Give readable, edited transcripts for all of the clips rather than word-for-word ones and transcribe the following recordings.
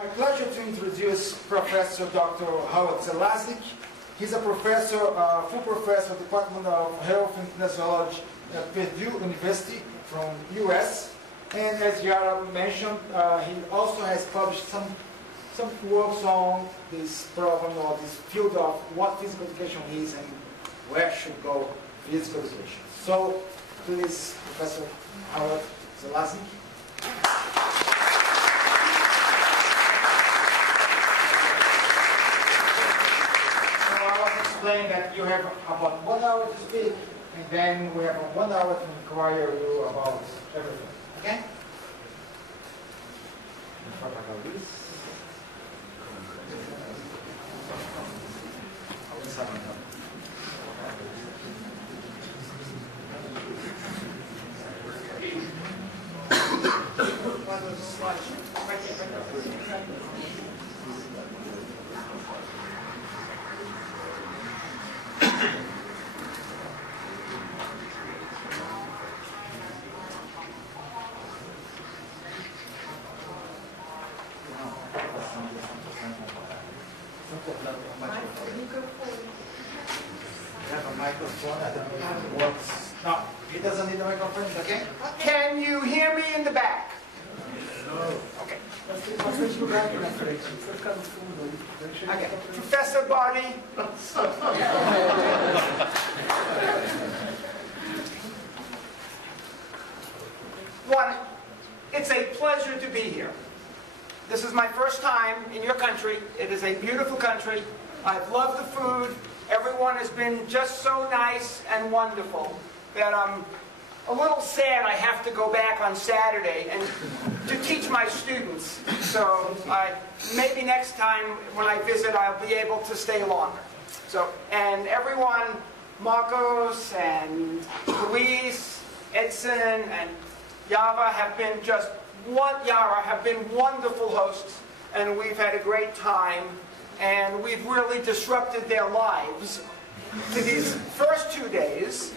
My pleasure to introduce Professor Dr. Howard Zelaznik. He's a professor, full professor, Department of Health and Kinesiology at Purdue University from US. And as Yara mentioned, he also has published some works on this problem or this field of what physical education is and where should go physical education. So, please, Professor Howard Zelaznik. Explain that you have about 1 hour to speak, and then we have 1 hour to inquire you about everything. Okay? No, he doesn't need a microphone, okay? Can you hear me in the back? No. Okay. Okay. Professor Barney. One, it's a pleasure to be here. This is my first time in your country. It is a beautiful country. I've loved the food. Everyone has been just so nice and wonderful that I'm a little sad I have to go back on Saturday and to teach my students. So maybe next time when I visit I'll be able to stay longer. So, and everyone, Marcos and Luis, Edson and Yara have been wonderful hosts, and we've had a great time. And we've really disrupted their lives to these first 2 days,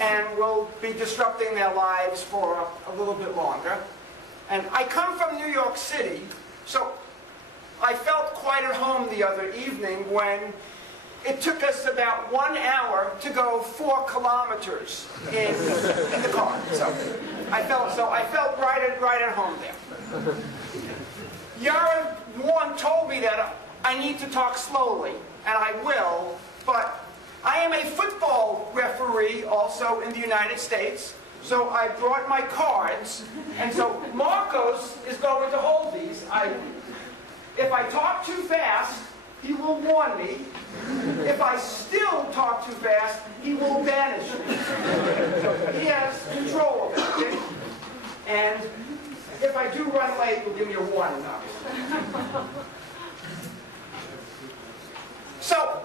and we'll be disrupting their lives for a little bit longer. And I come from New York City, so I felt quite at home the other evening when it took us about 1 hour to go 4 kilometers in the car. So I felt right at home there. Yara told me that I need to talk slowly, and I will, but I am a football referee also in the United States, so I brought my cards, and so Marcos is going to hold these. If I talk too fast, he will warn me. If I still talk too fast, he will banish me. So he has control of it, okay? And if I do run late, he'll give me a warning, obviously. So,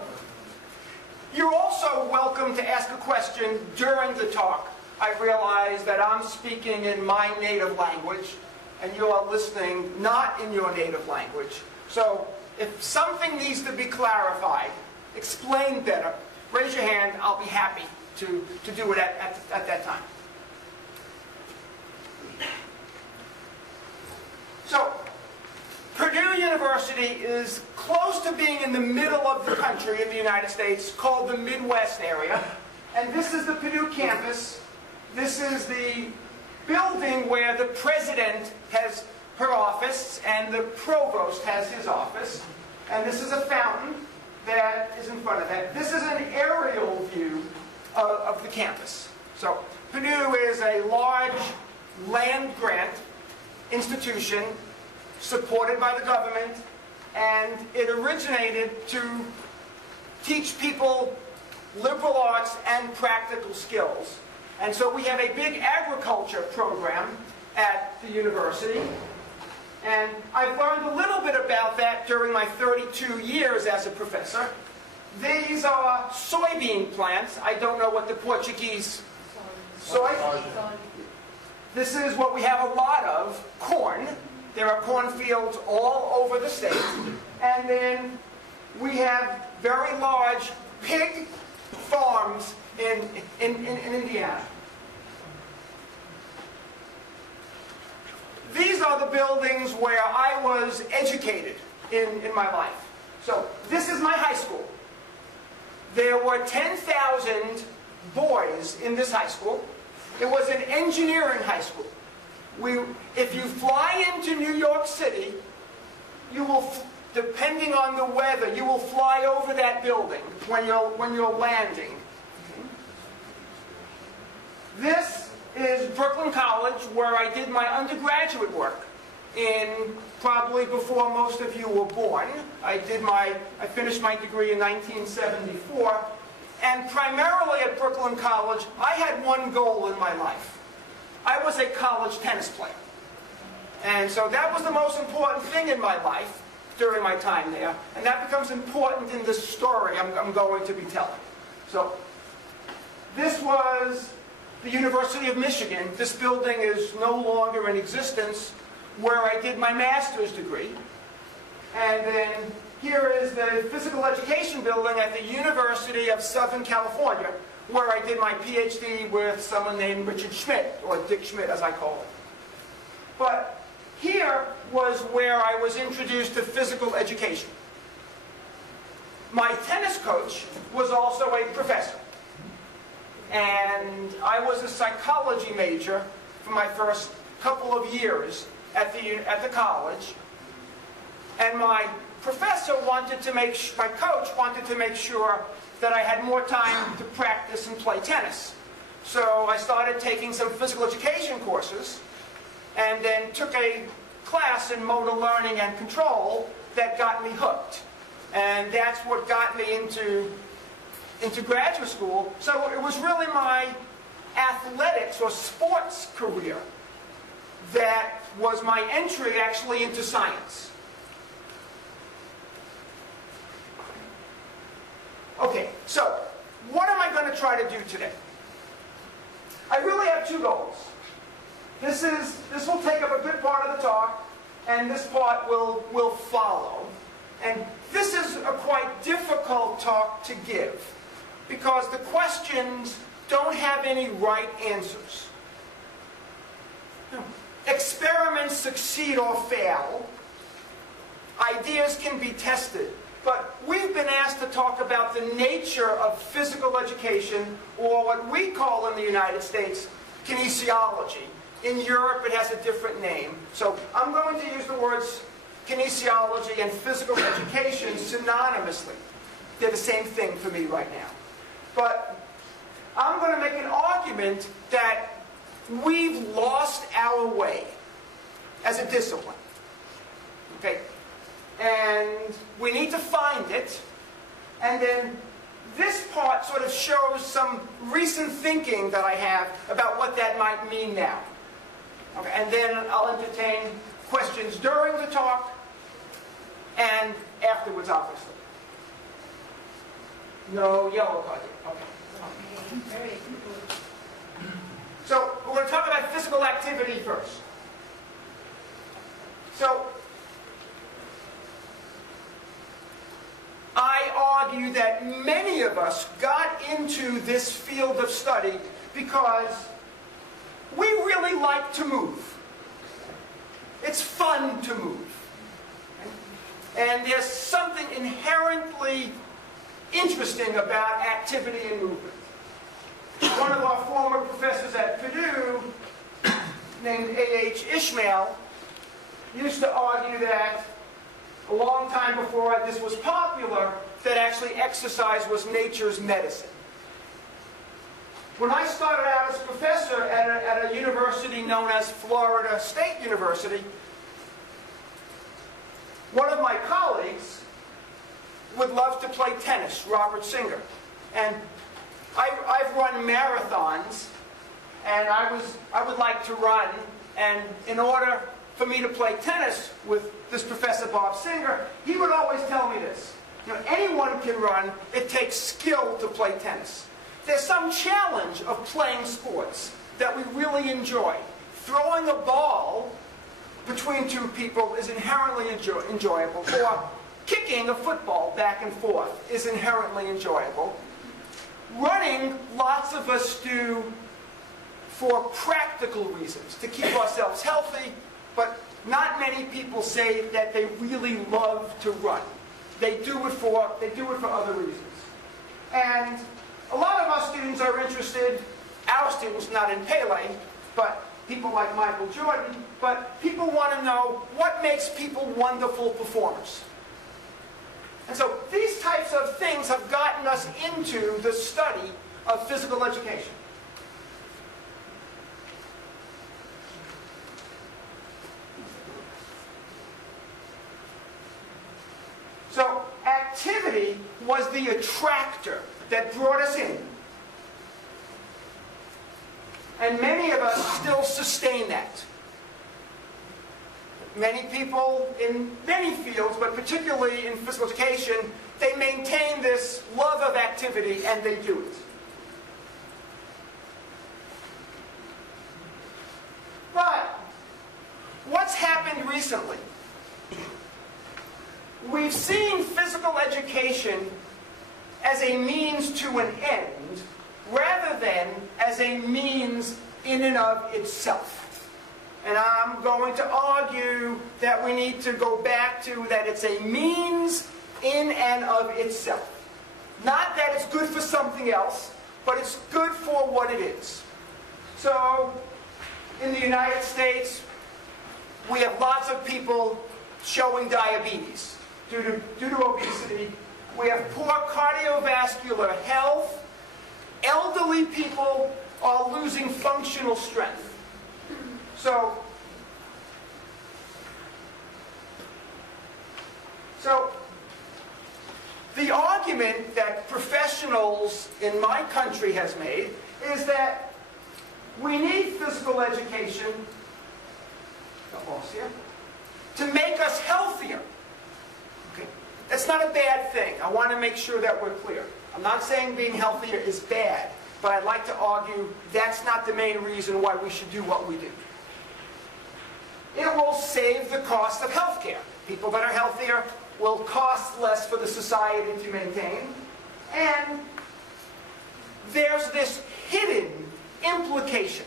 you're also welcome to ask a question during the talk. I realize that I'm speaking in my native language, and you are listening not in your native language. So, if something needs to be clarified, explained better, raise your hand. I'll be happy to do it at that time. So, Purdue University is close to being in the middle of the country in the United States, called the Midwest area. And this is the Purdue campus. This is the building where the president has her office and the provost has his office. And this is a fountain that is in front of that. This is an aerial view of the campus. So Purdue is a large land grant institution supported by the government, and it originated to teach people liberal arts and practical skills. And so we have a big agriculture program at the university, and I've learned a little bit about that during my 32 years as a professor. These are soybean plants. I don't know what the Portuguese soy. This is what we have a lot of, corn. There are cornfields all over the state. And then we have very large pig farms in Indiana. these are the buildings where I was educated in my life. So this is my high school. There were 10,000 boys in this high school. It was an engineering high school. If you fly into New York City, you will, depending on the weather, you will fly over that building when you're landing. This is Brooklyn College, where I did my undergraduate work in probably before most of you were born. I finished my degree in 1974, and primarily at Brooklyn College, I had one goal in my life. I was a college tennis player. And so that was the most important thing in my life during my time there, and that becomes important in this story I'm going to be telling. So this was the University of Michigan. This building is no longer in existence, where I did my master's degree. And then here is the physical education building at the University of Southern California, where I did my PhD with someone named Richard Schmidt, or Dick Schmidt as I call it. But here was where I was introduced to physical education. My tennis coach was also a professor. And I was a psychology major for my first couple of years at the college. And my professor wanted to my coach wanted to make sure that I had more time to practice and play tennis. So I started taking some physical education courses, and then took a class in motor learning and control that got me hooked. And that's what got me into graduate school. So it was really my athletics or sports career that was my entry actually into science. Okay, so what am I going to try to do today? I really have two goals. This will take up a good part of the talk, and this part will follow. And this is a quite difficult talk to give, because the questions don't have any right answers. Experiments succeed or fail. Ideas can be tested. But we've been asked to talk about the nature of physical education, or what we call in the United States, kinesiology. In Europe, it has a different name. So I'm going to use the words kinesiology and physical education synonymously. They're the same thing for me right now. But I'm going to make an argument that we've lost our way as a discipline. Okay? And we need to find it. And then this part sort of shows some recent thinking that I have about what that might mean now. Okay, and then I'll entertain questions during the talk and afterwards, obviously. No yellow card yet. Okay. So we're going to talk about physical activity first. So I argue that many of us got into this field of study because we really like to move. It's fun to move. And there's something inherently interesting about activity and movement. One of our former professors at Purdue, named A.H. Ishmael, used to argue that a long time before this was popular, that actually exercise was nature's medicine. When I started out as a professor at a university known as Florida State University, one of my colleagues would love to play tennis, Robert Singer. And I've run marathons, and I would like to run, and in order for me to play tennis with this Professor Bob Singer, he would always tell me this. You know, anyone can run, it takes skill to play tennis. There's some challenge of playing sports that we really enjoy. Throwing a ball between two people is inherently enjoyable, or kicking a football back and forth is inherently enjoyable. Running, lots of us do for practical reasons, to keep ourselves healthy, but not many people say that they really love to run. They do it for other reasons. And a lot of our students are interested, our students, not in Pele, but people like Michael Jordan, but people want to know what makes people wonderful performers. And so these types of things have gotten us into the study of physical education. So activity was the attractor that brought us in. And many of us still sustain that. Many people in many fields, but particularly in physical education, they maintain this love of activity and they do it. But what's happened recently? We've seen physical education as a means to an end rather than as a means in and of itself. And I'm going to argue that we need to go back to that it's a means in and of itself. Not that it's good for something else, but it's good for what it is. So, in the United States, we have lots of people showing diabetes due to obesity. We have poor cardiovascular health. Elderly people are losing functional strength. So the argument that professionals in my country has made is that we need physical education to make us healthier. Okay? That's not a bad thing. I want to make sure that we're clear. I'm not saying being healthier is bad, but I'd like to argue that's not the main reason why we should do what we do. It will save the cost of health care. People that are healthier will cost less for the society to maintain. And there's this hidden implication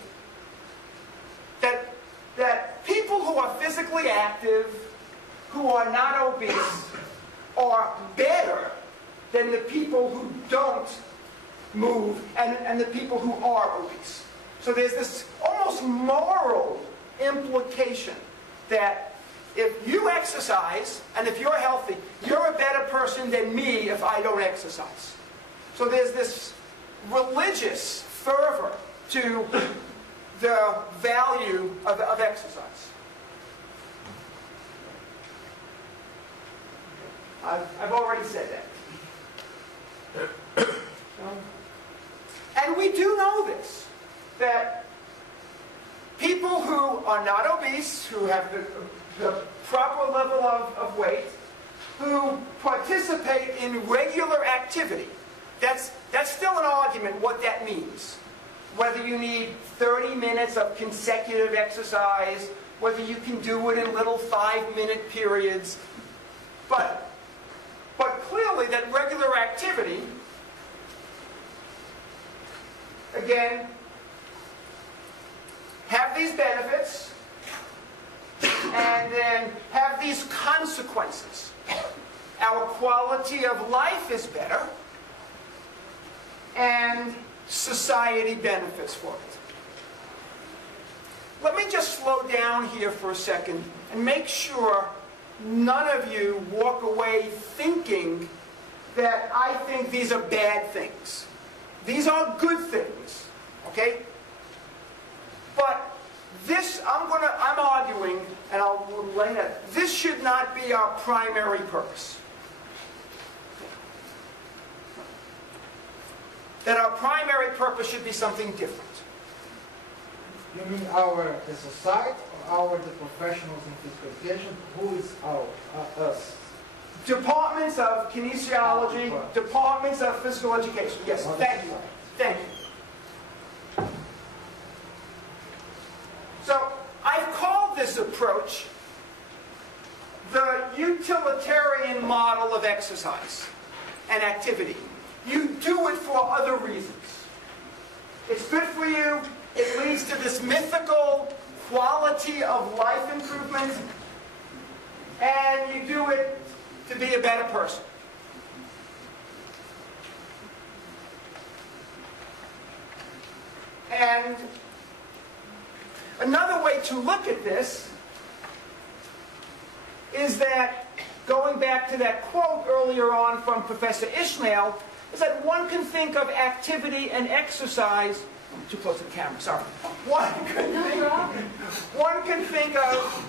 that people who are physically active, who are not obese, are better than the people who don't move and the people who are obese. So there's this almost moral implication that if you exercise and if you're healthy, you're a better person than me if I don't exercise. So there's this religious fervor to the value of exercise. I've already said that. And we do know this, that people who are not obese, who have the proper level of weight, who participate in regular activity, that's still an argument what that means. Whether you need 30 minutes of consecutive exercise, whether you can do it in little 5-minute periods. But clearly that regular activity, again, have these benefits and then have these consequences. Our quality of life is better and society benefits for it. Let me just slow down here for a second and make sure none of you walk away thinking that I think these are bad things. These are good things, okay? But this, I'm arguing, and I'll lay that, this should not be our primary purpose. That our primary purpose should be something different. You mean the society or the professionals in physical education? Who is us? Departments of kinesiology, departments of physical education. Yes, thank you. Thank you. So, I've called this approach the utilitarian model of exercise and activity. You do it for other reasons. It's good for you. It leads to this mythical quality of life improvement, and you do it to be a better person. And another way to look at this is that, going back to that quote earlier on from Professor Ishmael, is that one can think of activity and exercise, I'm too close to the camera, sorry. One can think of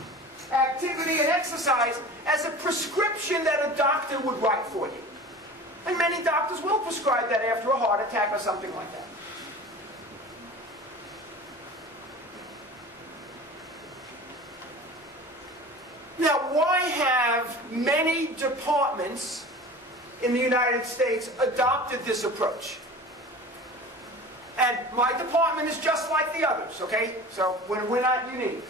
activity and exercise as a prescription that a doctor would write for you. And many doctors will prescribe that after a heart attack or something like that. Now, why have many departments in the United States adopted this approach? And my department is just like the others, okay? So we're not unique.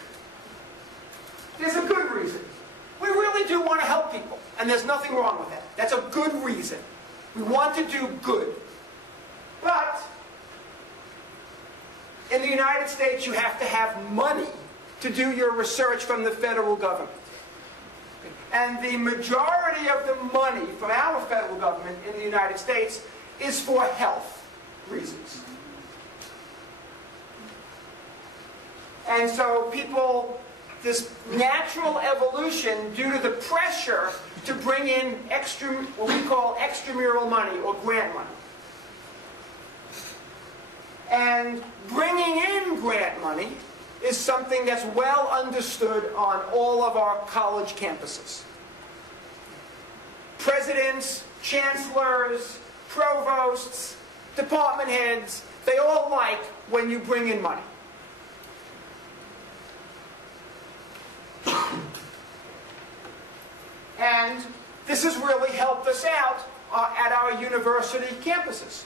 There's a good reason. We really do want to help people, and there's nothing wrong with that. That's a good reason. We want to do good. But in the United States, you have to have money to do your research from the federal government. And the majority of the money from our federal government in the United States is for health reasons. And so people, this natural evolution due to the pressure to bring in what we call extramural money or grant money. And bringing in grant money is something that's well understood on all of our college campuses. Presidents, chancellors, provosts, department heads, they all like when you bring in money. And this has really helped us out at our university campuses.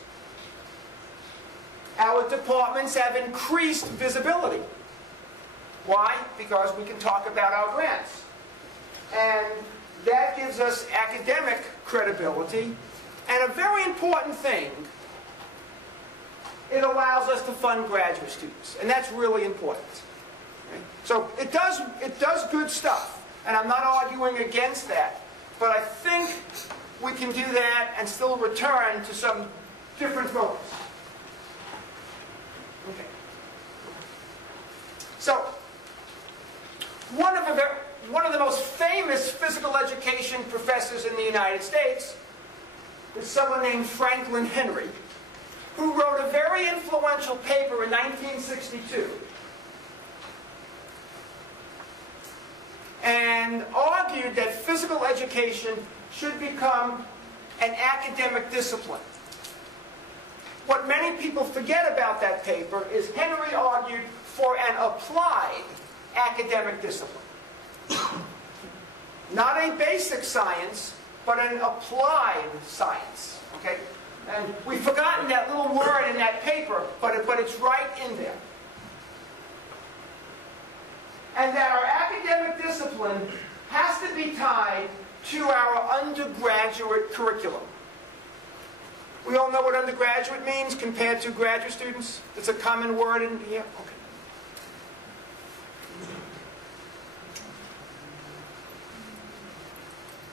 Our departments have increased visibility. Why? Because we can talk about our grants. And that gives us academic credibility. And a very important thing, it allows us to fund graduate students. And that's really important. Okay? So it does good stuff. And I'm not arguing against that. But I think we can do that and still return to some different focus. Okay. So, one of the most famous physical education professors in the United States is someone named Franklin Henry, who wrote a very influential paper in 1962 and argued that physical education should become an academic discipline. What many people forget about that paper is Henry argued for an applied academic discipline. Not a basic science, but an applied science. Okay? And we've forgotten that little word in that paper, but it's right in there. And that our academic discipline has to be tied to our undergraduate curriculum. We all know what undergraduate means compared to graduate students? It's a common word in here? Okay.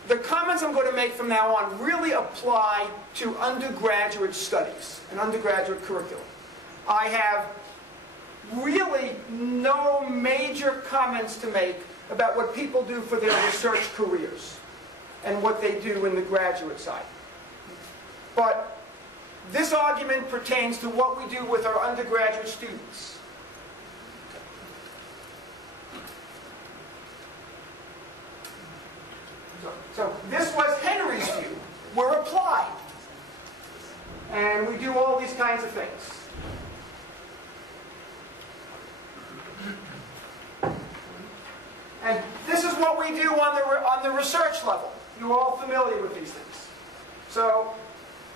The comments I'm going to make from now on really apply to undergraduate studies and undergraduate curriculum. I have really no major comments to make about what people do for their research careers and what they do in the graduate side. But this argument pertains to what we do with our undergraduate students. So this was Henry's view. We're applied. And we do all these kinds of things. And this is what we do on the research level. You're all familiar with these things. So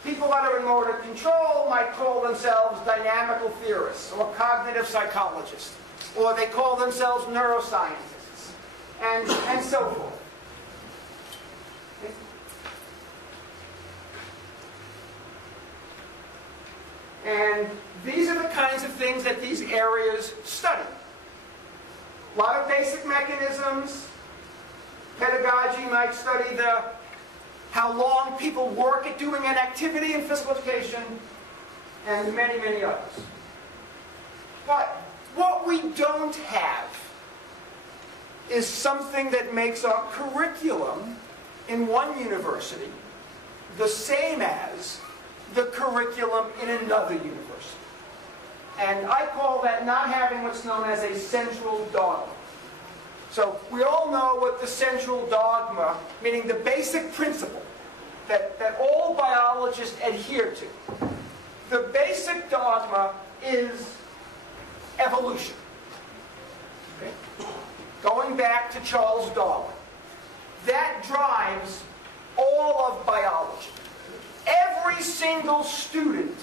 people that are in motor control might call themselves dynamical theorists or cognitive psychologists. Or they call themselves neuroscientists. And so forth. And these are the kinds of things that these areas study. A lot of basic mechanisms. Pedagogy might study how long people work at doing an activity in physical education, and many, many others. But what we don't have is something that makes our curriculum in one university the same as the curriculum in another university. And I call that not having what's known as a central dogma. So we all know what the central dogma, meaning the basic principle that all biologists adhere to. The basic dogma is evolution. Okay? Going back to Charles Darwin. That drives all of biology. Every single student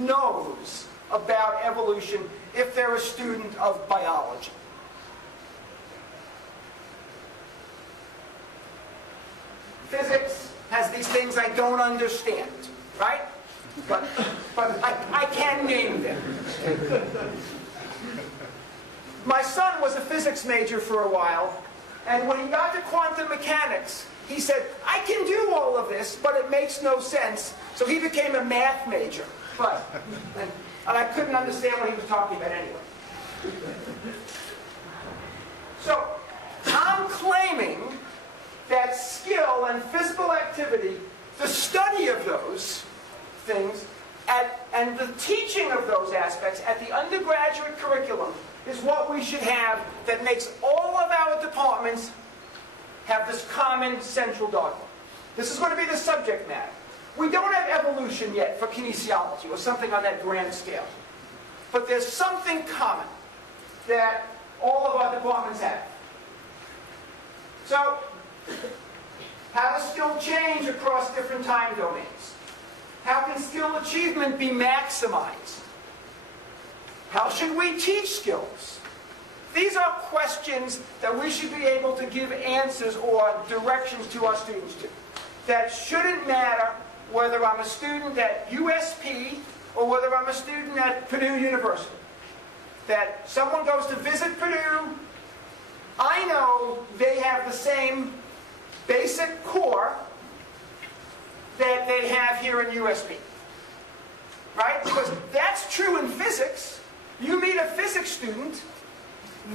knows about evolution if they're a student of biology. Physics has these things I don't understand, right? But I can name them. My son was a physics major for a while, and when he got to quantum mechanics, he said, I can do all of this, but it makes no sense. So he became a math major. And I couldn't understand what he was talking about anyway. So I'm claiming that skill and physical activity, the study of those things, and the teaching of those aspects at the undergraduate curriculum is what we should have that makes all of our departments have this common central dogma. This is going to be the subject matter. We don't have evolution yet for kinesiology or something on that grand scale. But there's something common that all of our departments have. So, how does skill change across different time domains? How can skill achievement be maximized? How should we teach skills? These are questions that we should be able to give answers or directions to our students to. That shouldn't matter whether I'm a student at USP or whether I'm a student at Purdue University. That someone goes to visit Purdue, I know they have the same basic core that they have here in USP. Right? Because that's true in physics. You meet a physics student,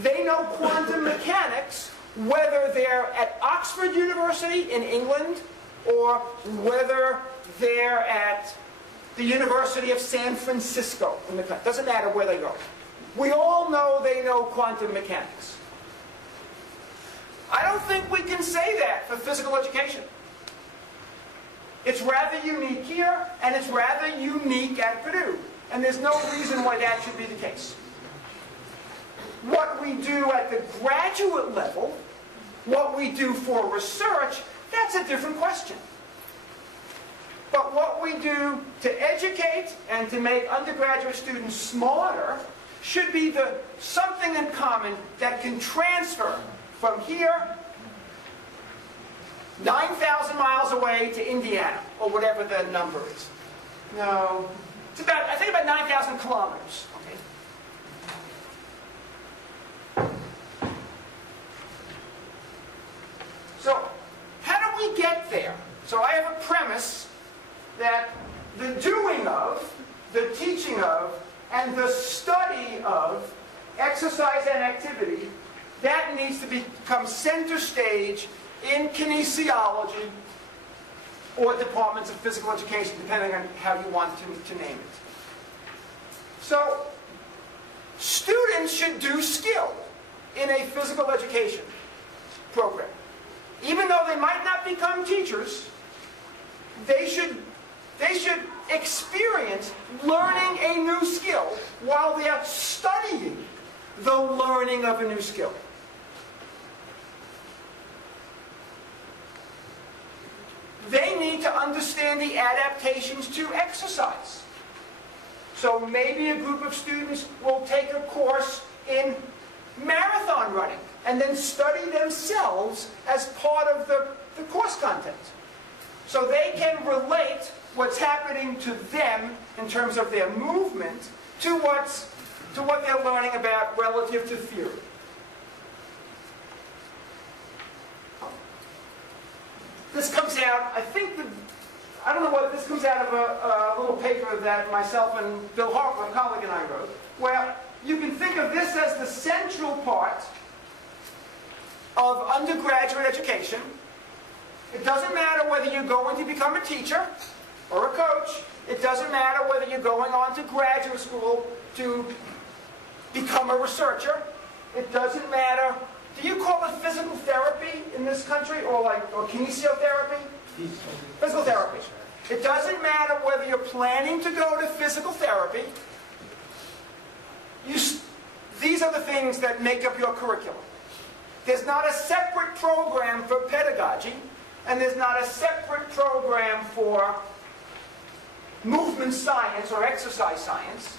they know quantum mechanics, whether they're at Oxford University in England or whether they're at the University of San Francisco in the country. Doesn't matter where they go. We all know they know quantum mechanics. I don't think we can say that for physical education. It's rather unique here, and it's rather unique at Purdue. And there's no reason why that should be the case. What we do at the graduate level, what we do for research, that's a different question. But what we do to educate and to make undergraduate students smarter should be something in common that can transfer from here 9,000 miles away to Indiana, or whatever the number is. No, it's about, I think about 9,000 kilometers. Okay. So, how do we get there? So I have a premise that the doing of, the teaching of, and the study of exercise and activity, that needs to become center stage in kinesiology or departments of physical education, depending on how you want to name it. So, students should do skill in a physical education program. Even though they might not become teachers, they should experience learning a new skill while they are studying the learning of a new skill. They need to understand the adaptations to exercise. So maybe a group of students will take a course in marathon running and then study themselves as part of the course content. So they can relate what's happening to them in terms of their movement to what they're learning about relative to theory. This comes out, I don't know whether this comes out of a little paper that myself and Bill Harper, a colleague, and I wrote, where you can think of this as the central part of undergraduate education. It doesn't matter whether you're going to become a teacher or a coach. It doesn't matter whether you're going on to graduate school to become a researcher. It doesn't matter. Do you call it physical therapy in this country, or kinesiotherapy? Physical therapy. It doesn't matter whether you're planning to go to physical therapy. These are the things that make up your curriculum. There's not a separate program for pedagogy, and there's not a separate program for movement science or exercise science.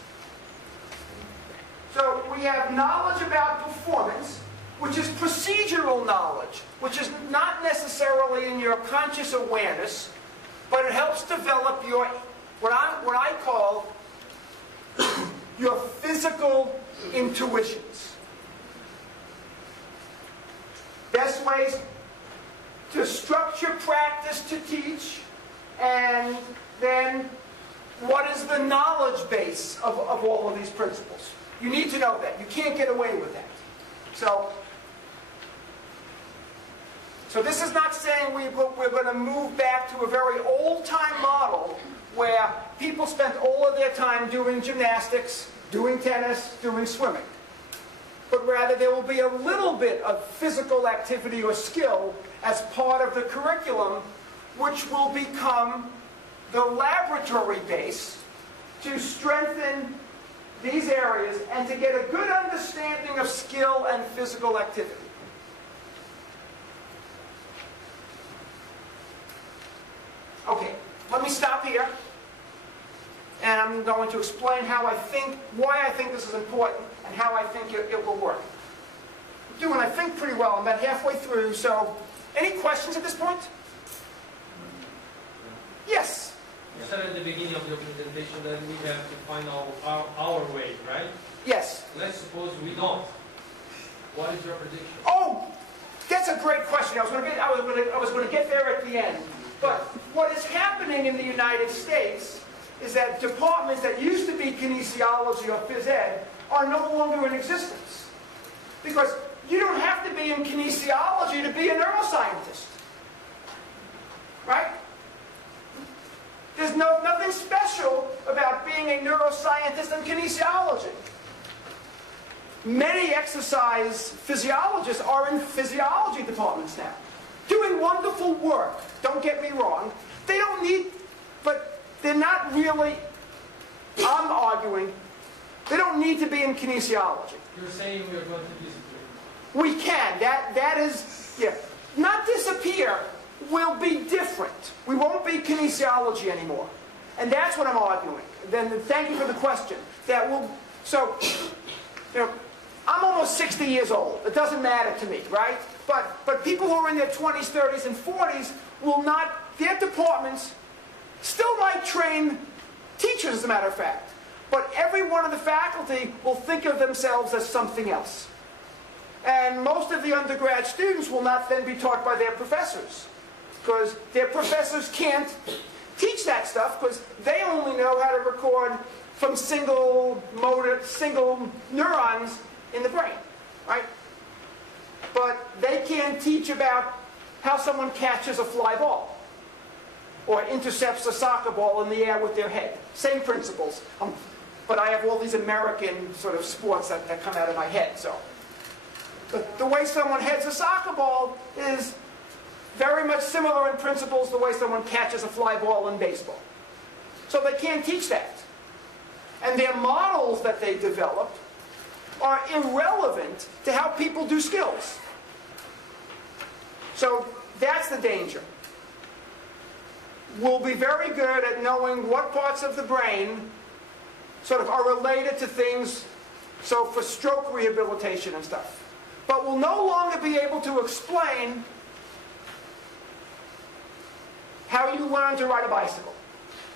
So we have knowledge about performance, which is procedural knowledge, which is not necessarily in your conscious awareness, but it helps develop your, what I call your physical intuitions. Best ways to structure practice to teach, and then what is the knowledge base of all of these principles. You need to know that. You can't get away with that. So this is not saying we're going to move back to a very old-time model where people spent all of their time doing gymnastics, doing tennis, doing swimming. But rather there will be a little bit of physical activity or skill as part of the curriculum, which will become the laboratory base to strengthen these areas and to get a good understanding of skill and physical activity. Okay, let me stop here, and I'm going to explain why I think this is important, and how I think it will work. I'm doing, I think, pretty well. I'm about halfway through, so any questions at this point? Yes? You said at the beginning of your presentation that we have to find our way, right? Yes. Let's suppose we don't. What is your prediction? Oh, that's a great question. I was going to get there at the end. But what is happening in the United States is that departments that used to be kinesiology or phys ed are no longer in existence. Because you don't have to be in kinesiology to be a neuroscientist. Right? There's nothing special about being a neuroscientist in kinesiology. Many exercise physiologists are in physiology departments now, doing wonderful work. Don't get me wrong. They don't need, but they're not really, I'm arguing, they don't need to be in kinesiology. You're saying we're going to disappear. We can. That is, yeah. Not disappear. We'll be different. We won't be kinesiology anymore. And that's what I'm arguing. Then thank you for the question. I'm almost 60 years old. It doesn't matter to me, right? But people who are in their 20s, 30s, and 40s will not, their departments still might train teachers, as a matter of fact. But every one of the faculty will think of themselves as something else. And most of the undergrad students will not then be taught by their professors, because their professors can't teach that stuff because they only know how to record from single neurons in the brain, right? But they can't teach about how someone catches a fly ball or intercepts a soccer ball in the air with their head. Same principles. But I have all these American sort of sports that come out of my head. So but the way someone heads a soccer ball is very much similar in principles to the way someone catches a fly ball in baseball. So they can't teach that. And their models that they developed are irrelevant to how people do skills. So that's the danger. We'll be very good at knowing what parts of the brain sort of are related to things, so for stroke rehabilitation and stuff. But we'll no longer be able to explain how you learn to ride a bicycle.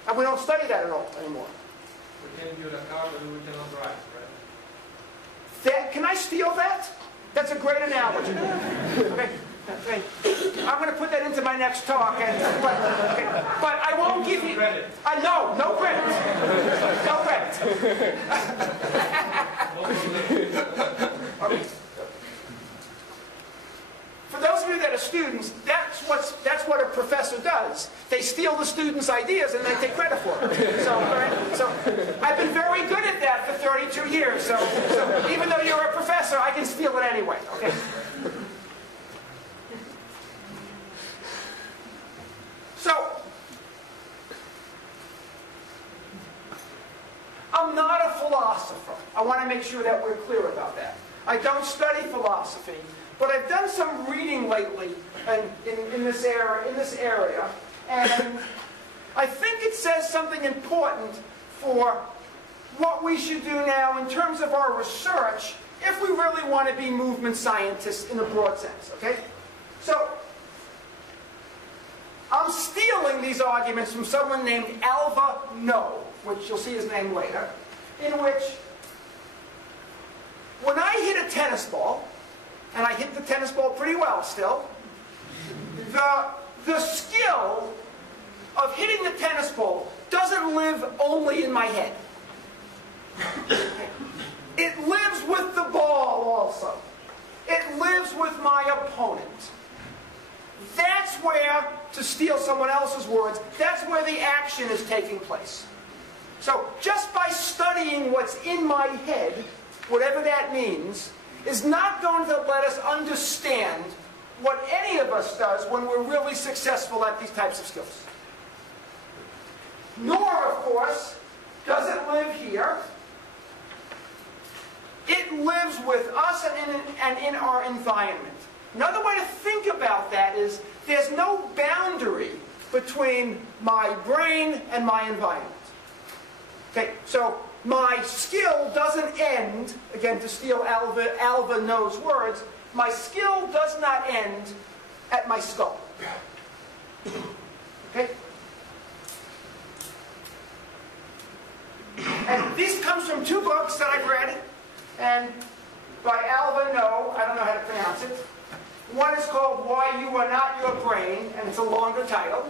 And we don't study that at all anymore. We can build a car, but we cannot drive, right? Can I steal that? That's a great analogy. Okay. Okay. I'm going to put that into my next talk, but I won't give you... No, no credit. No credit. Okay. For those of you that are students, that's what a professor does. They steal the students' ideas and they take credit for it. So I've been very good at that for 32 years. So even though you're a professor, I can steal it anyway. Okay. So I'm not a philosopher. I want to make sure that we're clear about that. I don't study philosophy. But I've done some reading lately in this area, and I think it says something important for what we should do now in terms of our research if we really want to be movement scientists in a broad sense, okay? So, I'm stealing these arguments from someone named Alva No, which you'll see his name later, in which when I hit a tennis ball, and I hit the tennis ball pretty well still, the skill of hitting the tennis ball doesn't live only in my head. It lives with the ball also. It lives with my opponent. That's where, to steal someone else's words, that's where the action is taking place. So just by studying what's in my head, whatever that means, is not going to let us understand what any of us does when we're really successful at these types of skills. Nor, of course, does it live here. It lives with us and in our environment. Another way to think about that is there's no boundary between my brain and my environment. Okay, so my skill doesn't end, again to steal Alva No's words, my skill does not end at my skull. Okay? And this comes from two books that I've read, and by Alva No, I don't know how to pronounce it. One is called Why You Are Not Your Brain, and it's a longer title.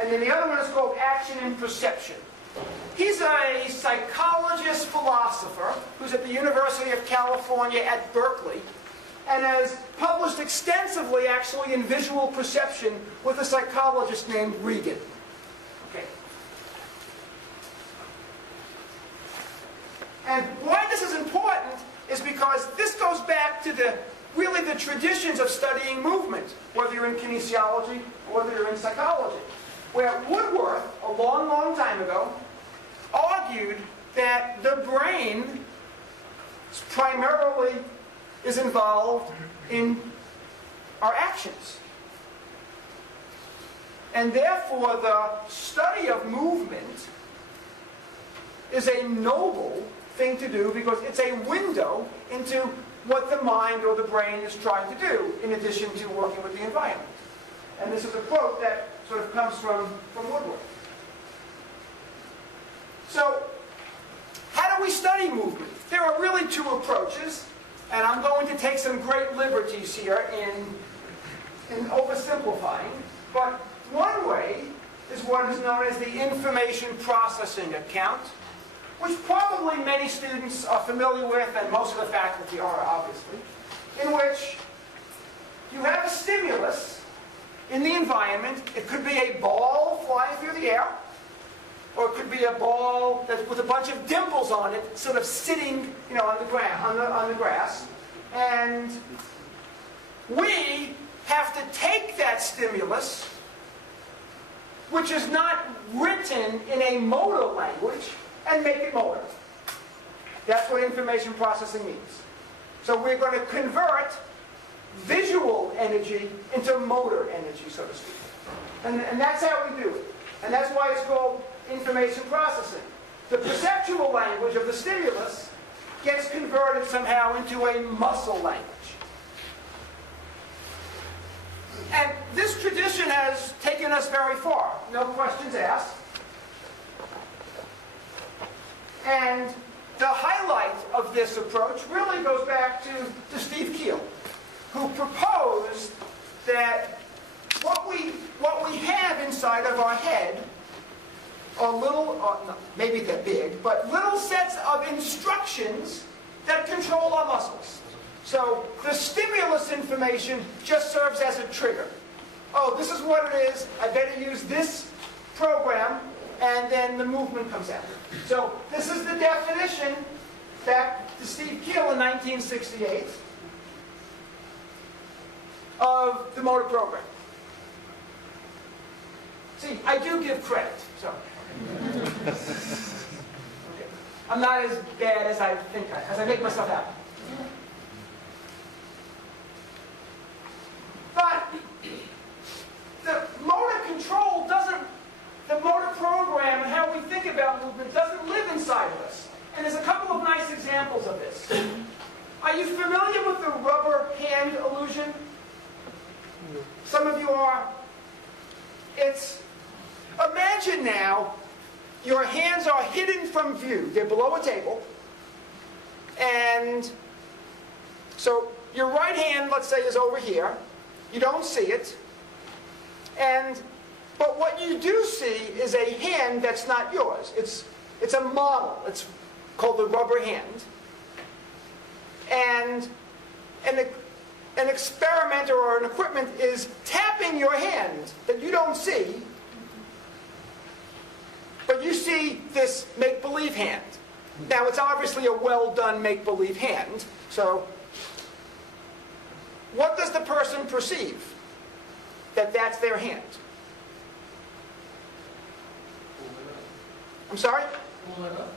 And then the other one is called Action and Perception. He's a psychologist philosopher who's at the University of California at Berkeley and has published extensively actually in visual perception with a psychologist named Regan. Okay. And why this is important is because this goes back to really the traditions of studying movement, whether you're in kinesiology or whether you're in psychology, where Woodworth, a long, long time ago, argued that the brain primarily is involved in our actions. And therefore, the study of movement is a noble thing to do because it's a window into what the mind or the brain is trying to do, in addition to working with the environment. And this is a quote that sort of comes from Woodworth. So, how do we study movement? There are really two approaches, and I'm going to take some great liberties here in oversimplifying. But one way is what is known as the information processing account, which probably many students are familiar with, and most of the faculty are, obviously, in which you have a stimulus in the environment. It could be a ball flying through the air, or it could be a ball that's with a bunch of dimples on it, sort of sitting, on the grass. And we have to take that stimulus, which is not written in a motor language, and make it motor. That's what information processing means. So we're going to convert visual energy into motor energy, so to speak. And that's how we do it. And that's why it's called information processing. The perceptual language of the stimulus gets converted somehow into a muscle language. And this tradition has taken us very far, no questions asked. And the highlight of this approach really goes back to Steve Keel, who proposed that what we have inside of our head are little, no, maybe they're big, but little sets of instructions that control our muscles. So the stimulus information just serves as a trigger. Oh, this is what it is. I better use this program, and then the movement comes out. So this is the definition back to Steve Keel in 1968 of the motor program. See, I do give credit, so. Okay. I'm not as bad as I think, as I make myself out. But the motor control doesn't, the motor program and how we think about movement doesn't live inside of us. And there's a couple of nice examples of this. Are you familiar with the rubber hand illusion? Some of you are. It's, imagine now, your hands are hidden from view. They're below a table. And so your right hand, let's say, is over here. You don't see it. But what you do see is a hand that's not yours. It's a model. It's called the rubber hand. And an experimenter or an equipment is tapping your hand that you don't see, but you see this make-believe hand. Now, it's obviously a well-done make-believe hand, so what does the person perceive? That that's their hand. I'm sorry? Pull it up.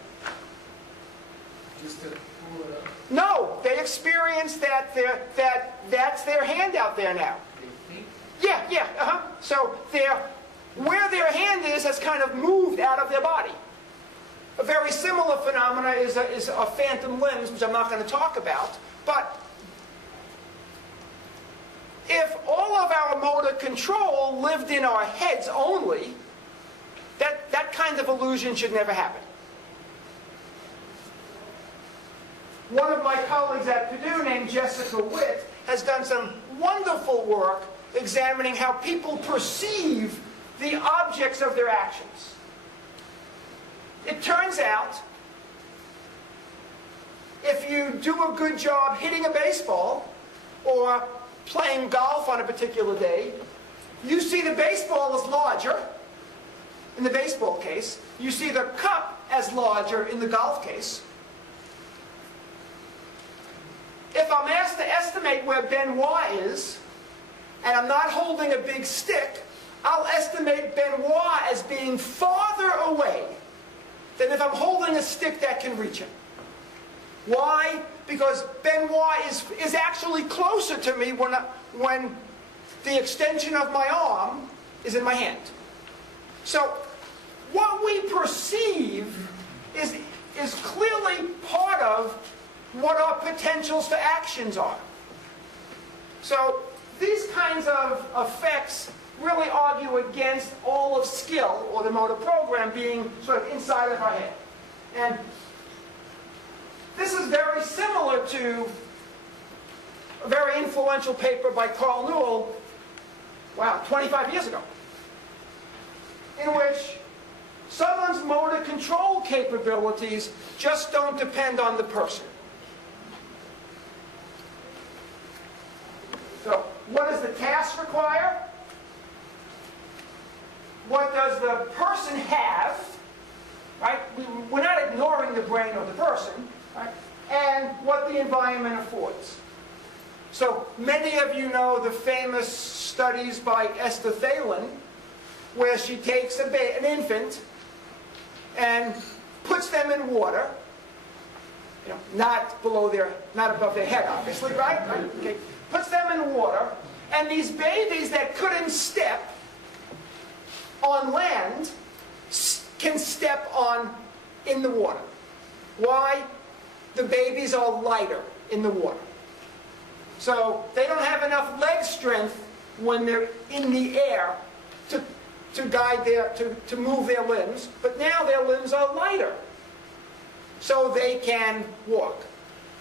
Just to pull it up. No, they experience that that's their hand out there now. They think. Yeah, So where their hand is has kind of moved out of their body. A very similar phenomena is a phantom limbs, which I'm not going to talk about. But if all of our motor control lived in our heads only, that kind of illusion should never happen. One of my colleagues at Purdue named Jessica Witt has done some wonderful work examining how people perceive the objects of their actions. It turns out, if you do a good job hitting a baseball or playing golf on a particular day, you see the baseball as larger, in the baseball case. You see the cup as larger in the golf case. If I'm asked to estimate where Benoit is, and I'm not holding a big stick, I'll estimate Benoit as being farther away than if I'm holding a stick that can reach him. Why? Because Benoit is actually closer to me when the extension of my arm is in my hand. So what we perceive is clearly part of what our potentials for actions are. So these kinds of effects really argue against all of skill, or the motor program, being sort of inside of our head. And this is very similar to a very influential paper by Carl Newell, 25 years ago, in which someone's motor control capabilities just don't depend on the person. So, what does the task require? What does the person have? Right? We're not ignoring the brain of the person. Right? And what the environment affords. So, many of you know the famous studies by Esther Thalin, where she takes an infant and puts them in water, not above their head, obviously, right? Okay. Puts them in water, and these babies that couldn't step on land can step in the water. Why? The babies are lighter in the water. So they don't have enough leg strength when they're in the air to move their limbs, but now their limbs are lighter, so they can walk.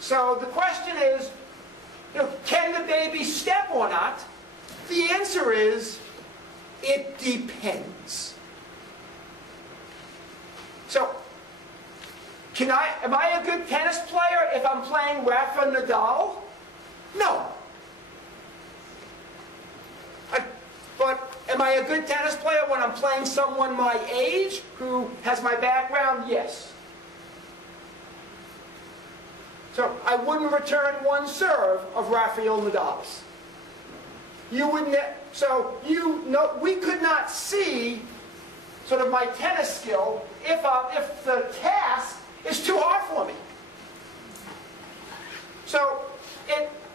So the question is, can the baby step or not? The answer is, it depends. So, am I a good tennis player if I'm playing Rafa Nadal? No. But am I a good tennis player when I'm playing someone my age who has my background? Yes. So I wouldn't return one serve of Rafael Nadal's. You wouldn't. So we could not see sort of my tennis skill if the task is too hard for me. So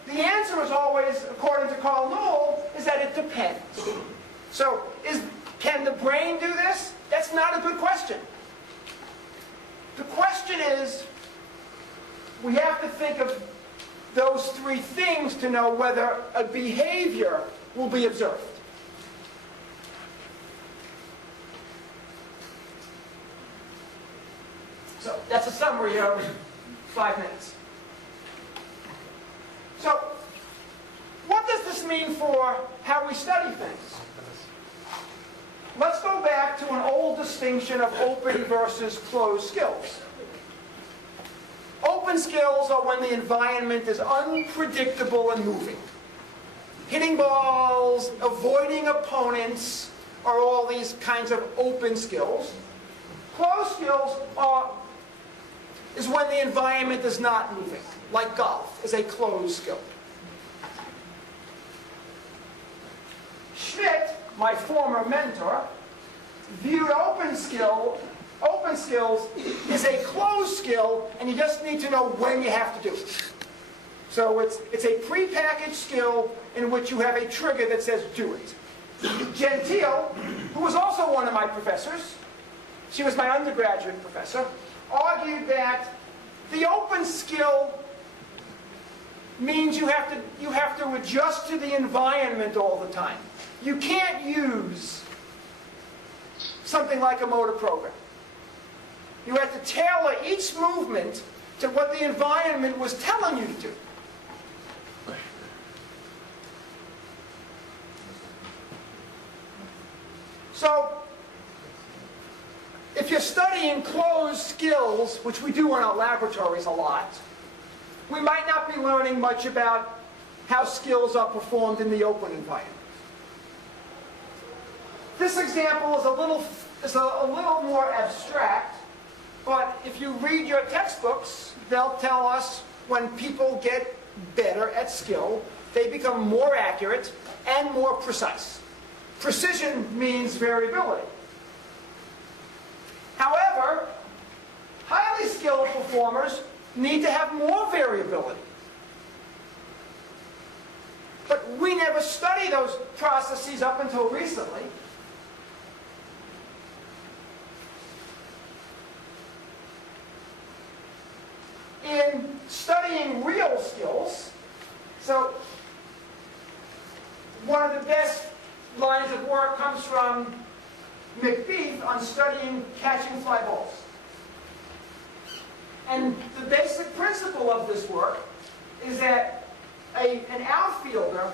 the answer is always, according to Carl Newell, is that it depends. So can the brain do this? That's not a good question. The question is, we have to think of those three things to know whether a behavior will be observed. So that's a summary of 5 minutes. So what does this mean for how we study things? Let's go back to an old distinction of open versus closed skills. Open skills are when the environment is unpredictable and moving. Hitting balls, avoiding opponents are all these kinds of open skills. Closed skills is when the environment is not moving, like golf is a closed skill. Schmidt, my former mentor, viewed open skills is a closed skill, and you just need to know when you have to do it. So it's a prepackaged skill in which you have a trigger that says do it. Gentile, who was also one of my professors, she was my undergraduate professor, argued that the open skill means you have to adjust to the environment all the time. You can't use something like a motor program. You have to tailor each movement to what the environment was telling you to do. So, if you're studying closed skills, which we do in our laboratories a lot, we might not be learning much about how skills are performed in the open environment. This example is a little more abstract, but if you read your textbooks, they'll tell us when people get better at skill, they become more accurate and more precise. Precision means variability. However, highly skilled performers need to have more variability. But we never study those processes up until recently. In studying real skills, so one of the best lines of work comes from McBeath on studying catching fly balls. And the basic principle of this work is that an outfielder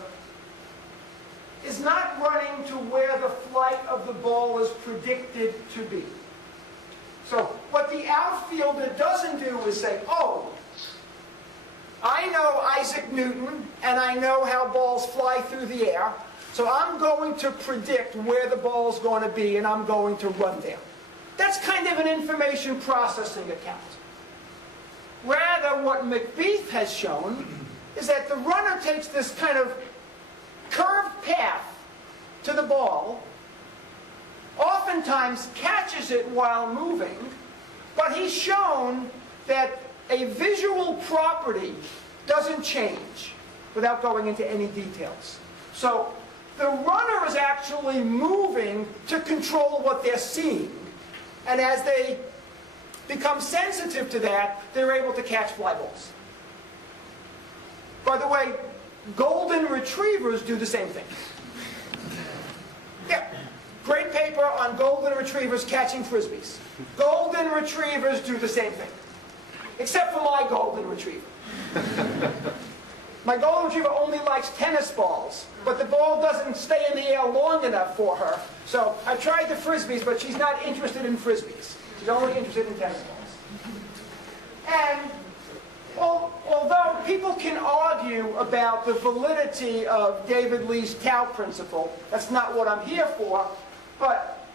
is not running to where the flight of the ball is predicted to be. So what the outfielder doesn't do is say, oh, I know Isaac Newton and I know how balls fly through the air, so I'm going to predict where the ball's going to be and I'm going to run there. That's kind of an information processing account. Rather, what McBeath has shown is that the runner takes this kind of curved path to the ball, oftentimes catches it while moving, but he's shown that a visual property doesn't change without going into any details. So the runner is actually moving to control what they're seeing, and as they become sensitive to that, they're able to catch fly balls. By the way, golden retrievers do the same thing. Yeah, great paper on golden retrievers catching frisbees. Golden retrievers do the same thing, except for my golden retriever. My golden retriever only likes tennis balls, but the ball doesn't stay in the air long enough for her. So I tried the frisbees, but she's not interested in frisbees. She's only interested in tennis balls. And although people can argue about the validity of David Lee's Tao principle, that's not what I'm here for, but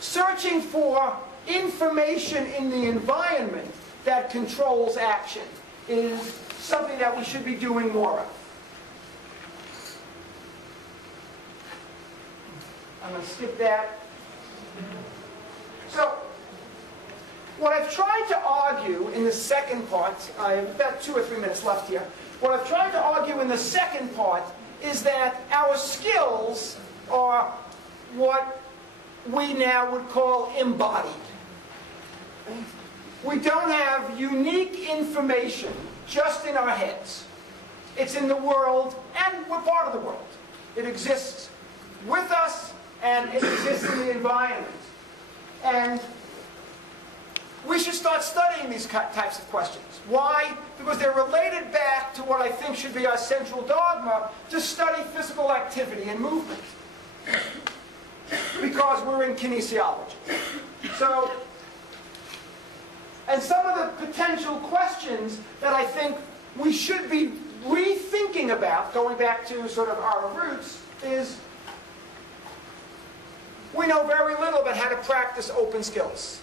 searching for information in the environment that controls action is something that we should be doing more of. I'm going to skip that. So, what I've tried to argue in the second part, I have about 2 or 3 minutes left here. What I've tried to argue in the second part is that our skills are what we now would call embodied. We don't have unique information just in our heads. It's in the world, and we're part of the world. It exists with us, and it exists in the environment. And we should start studying these types of questions. Why? Because they're related back to what I think should be our central dogma, to study physical activity and movement. Because we're in kinesiology. So, and some of the potential questions that I think we should be rethinking about, going back to sort of our roots, is we know very little about how to practice open skills.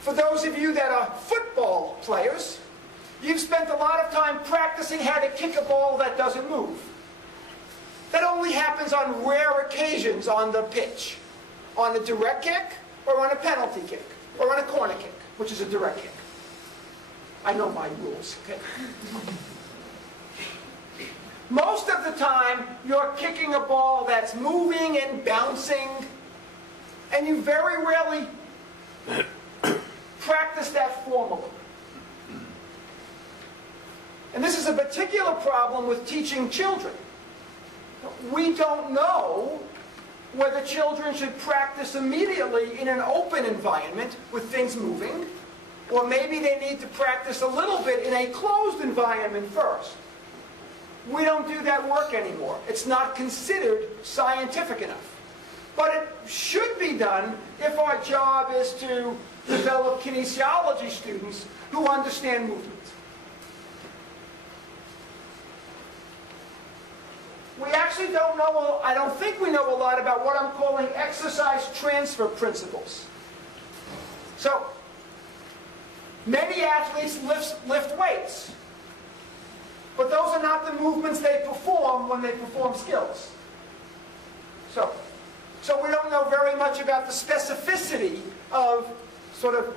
For those of you that are football players, you've spent a lot of time practicing how to kick a ball that doesn't move. That only happens on rare occasions on the pitch. On a direct kick, or on a penalty kick, or on a corner kick, which is a direct kick. I know my rules, okay? Most of the time, you're kicking a ball that's moving and bouncing, and you very rarely practice that formally. And this is a particular problem with teaching children. We don't know whether children should practice immediately in an open environment with things moving, or maybe they need to practice a little bit in a closed environment first. We don't do that work anymore. It's not considered scientific enough. But it should be done if our job is to develop kinesiology students who understand movement. We actually don't know, I don't think we know a lot about what I'm calling exercise transfer principles. So, many athletes lift weights, but those are not the movements they perform when they perform skills. So we don't know very much about the specificity of sort of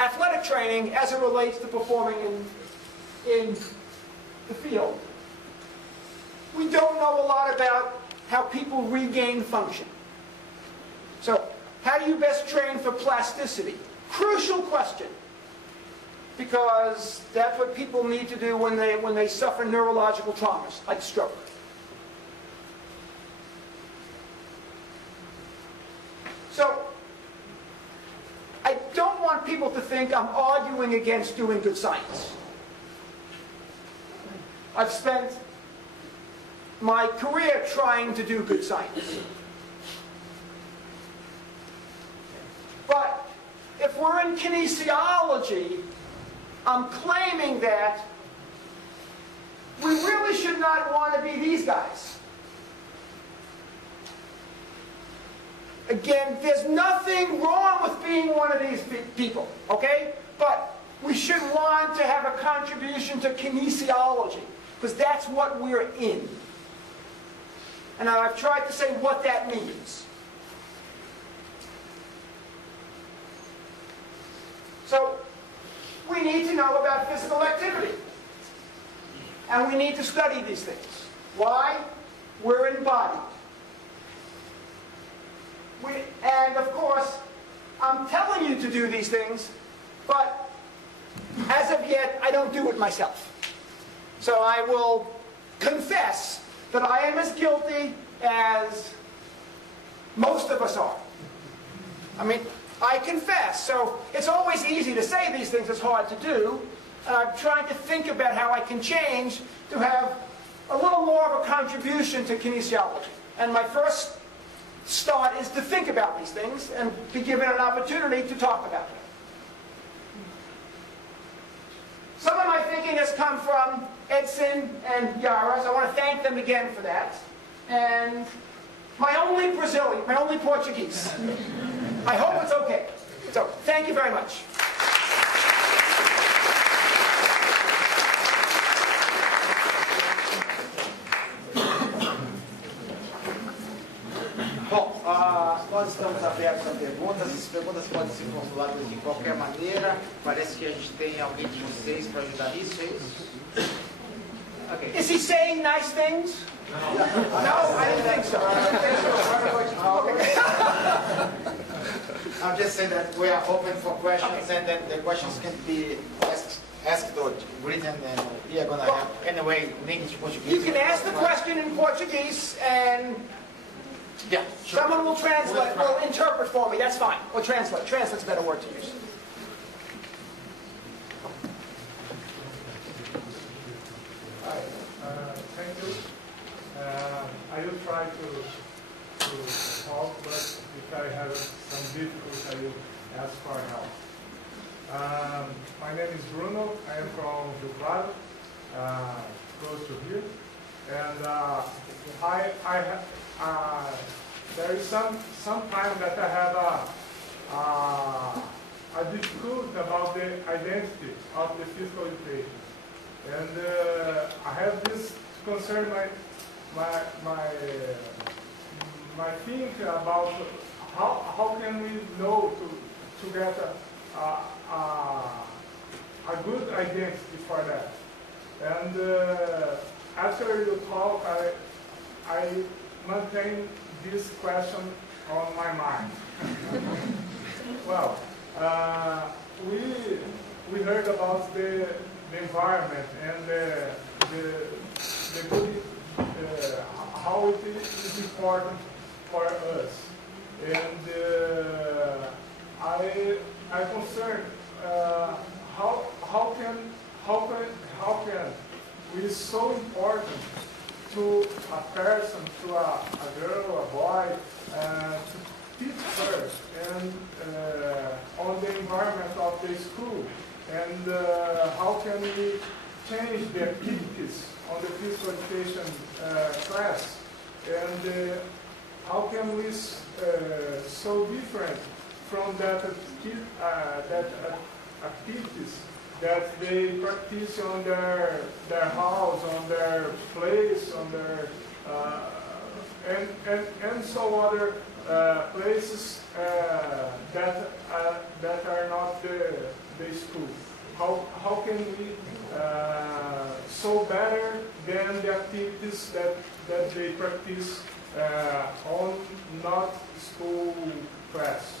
athletic training as it relates to performing in the field. We don't know a lot about how people regain function. So, how do you best train for plasticity? Crucial question. Because that's what people need to do when they suffer neurological traumas, like stroke. So, I don't want people to think I'm arguing against doing good science. I've spent my career trying to do good science. But if we're in kinesiology, I'm claiming that we really should not want to be these guys. Again, there's nothing wrong with being one of these people, okay? But we should want to have a contribution to kinesiology, because that's what we're in. And I've tried to say what that means. So, we need to know about physical activity. And we need to study these things. Why? We're embodied. And of course, I'm telling you to do these things, but as of yet, I don't do it myself. So I will confess that I am as guilty as most of us are. I mean, I confess. So it's always easy to say these things, it's hard to do. trying to think about how I can change to have a little more of a contribution to kinesiology. And my first start is to think about these things and be given an opportunity to talk about them. Some of my thinking has come from Edson and Yaras. I want to thank them again for that. And my only Brazilian, my only Portuguese. I hope it's okay. So, thank you very much. Bom, nós estamos abertos a perguntas. As perguntas podem ser formuladas de qualquer maneira. Parece que a gente tem alguém de vocês para ajudar nisso, é isso? Okay. Is he saying nice things? No, I didn't think so. I'm just saying that we are open for questions, and that the questions can be asked or written, and we are going to have, anyway, in English, Portuguese. You can ask the question in Portuguese, and yeah, sure. Someone will translate, will interpret for me. That's fine. Or translate. Translate's a better word to use. Hi. Thank you. I will try to talk, but if I have some difficulty, I will ask for help. My name is Bruno. I am from Rio Claro, close to here, and there is some time that I have a difficulty about the identity of the physical education, and I have this concern my think about how can we know to get a good identity for that. And after you talk, I maintain this question on my mind. Well, we heard about the environment and the good, how it is important for us, and I'm concerned how can we so important to a person, to a girl, a boy, to teach her and on the environment of the school, and how can we change the activities on the physical education class, and how can we so different from that activities that they practice on their house, on their place, on their and so other places that are not the school. How can we so better than the activities that they practice on not school class?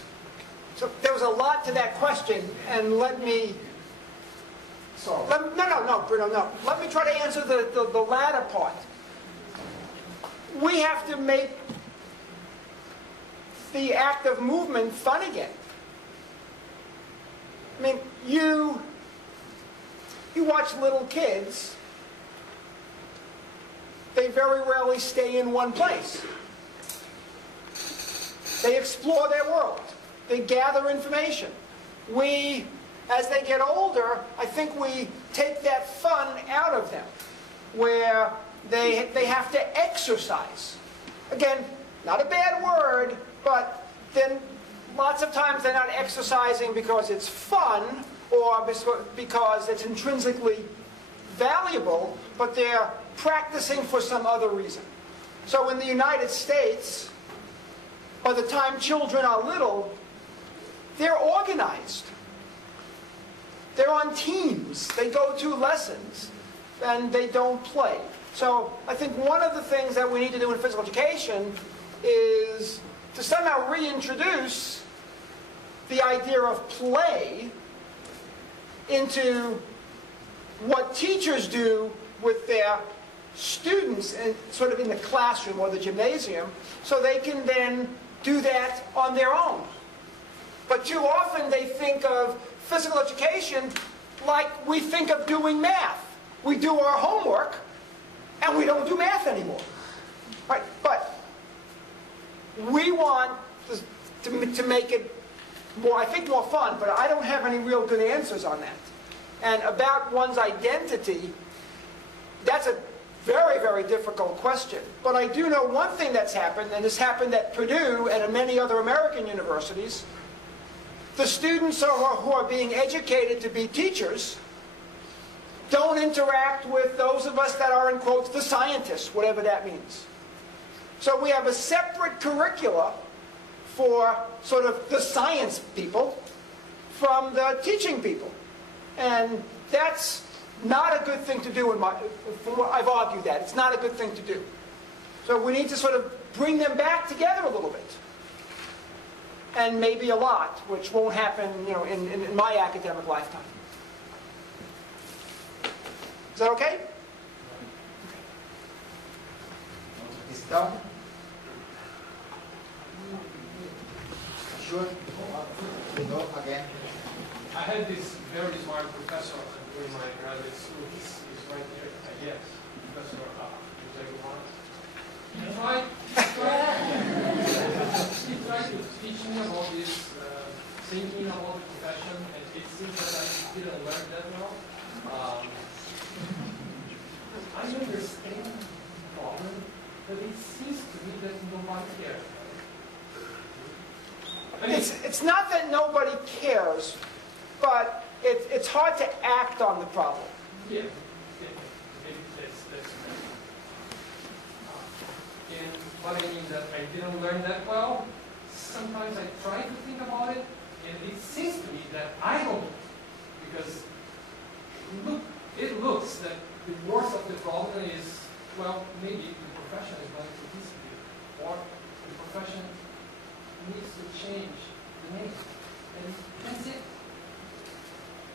So there was a lot to that question, and let me... No, Bruno, no. Let me try to answer the latter part. We have to make the act of movement fun again. I mean, you watch little kids, they very rarely stay in one place. They explore their world. They gather information. As they get older, I think we take that fun out of them, where they have to exercise. Again, not a bad word, but then lots of times they're not exercising because it's fun or because it's intrinsically valuable, but they're practicing for some other reason. So in the United States, by the time children are little, they're organized. They're on teams. They go to lessons, and they don't play. So I think one of the things that we need to do in physical education is to somehow reintroduce the idea of play into what teachers do with their students, and sort of in the classroom or the gymnasium, so they can then do that on their own. But too often they think of physical education like we think of doing math. We do our homework, and we don't do math anymore. Right? But we want to make it more, I think, more fun, but I don't have any real good answers on that. And about one's identity, that's a very, very difficult question. But I do know one thing that's happened, and it's happened at Purdue and at many other American universities. The students who are being educated to be teachers don't interact with those of us that are, in quotes, the scientists, whatever that means. So we have a separate curricula for sort of the science people from the teaching people. And that's not a good thing to do. I've argued that. It's not a good thing to do. So we need to sort of bring them back together a little bit. And maybe a lot, which won't happen, in my academic lifetime. Is that okay? Questão? Sure. No, again. I had this very smart professor during my graduate school. He's right here, I guess. Professor he tried to teach me about this thinking about the profession, and it seems that I didn't learn that well. I understand the problem, but it seems to me that nobody cares. It's not that nobody cares, but it's hard to act on the problem. Yeah, that's and what I mean that I didn't learn that well. Sometimes I try to think about it, and it seems to me that I don't, because it looks that the worst of the problem is, well, maybe the profession is going to disappear, or the profession needs to change the name, and that's it.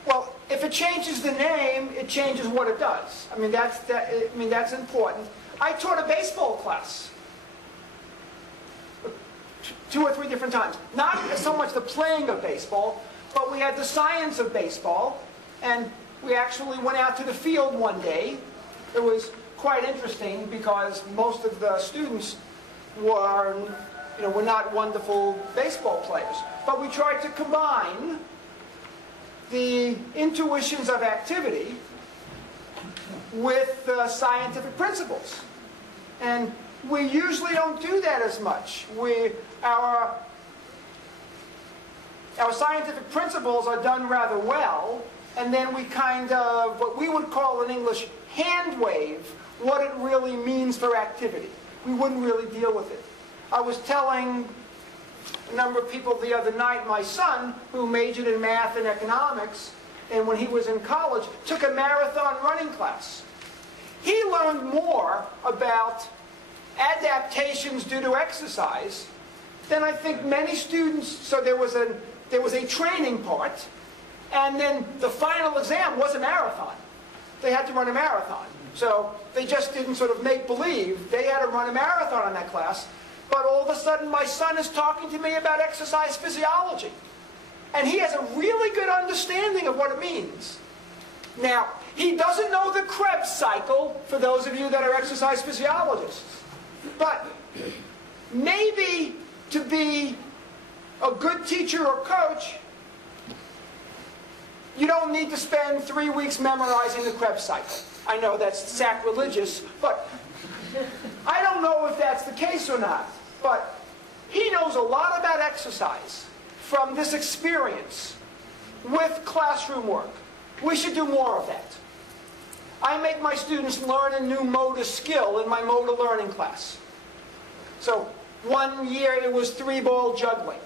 Well, if it changes the name, it changes what it does. I mean, that's important. I taught a baseball class 2 or 3 different times. Not so much the playing of baseball, but we had the science of baseball, and we actually went out to the field one day. It was quite interesting because most of the students were not wonderful baseball players. But we tried to combine the intuitions of activity with scientific principles. And we usually don't do that as much. Our scientific principles are done rather well, and then we kind of, what we would call in English, hand wave what it really means for activity. We wouldn't really deal with it. I was telling a number of people the other night, my son, who majored in math and economics, and when he was in college, took a marathon running class. He learned more about adaptations due to exercise than I think many students. So there was a training part, and then the final exam was a marathon. They had to run a marathon. So they just didn't sort of make believe. They had to run a marathon in that class. But all of a sudden, my son is talking to me about exercise physiology. And he has a really good understanding of what it means. Now, he doesn't know the Krebs cycle, for those of you that are exercise physiologists. But maybe to be a good teacher or coach, you don't need to spend 3 weeks memorizing the Krebs cycle. I know that's sacrilegious, but I don't know if that's the case or not. But he knows a lot about exercise from this experience with classroom work. We should do more of that. I make my students learn a new motor skill in my motor learning class. So 1 year it was 3-ball juggling.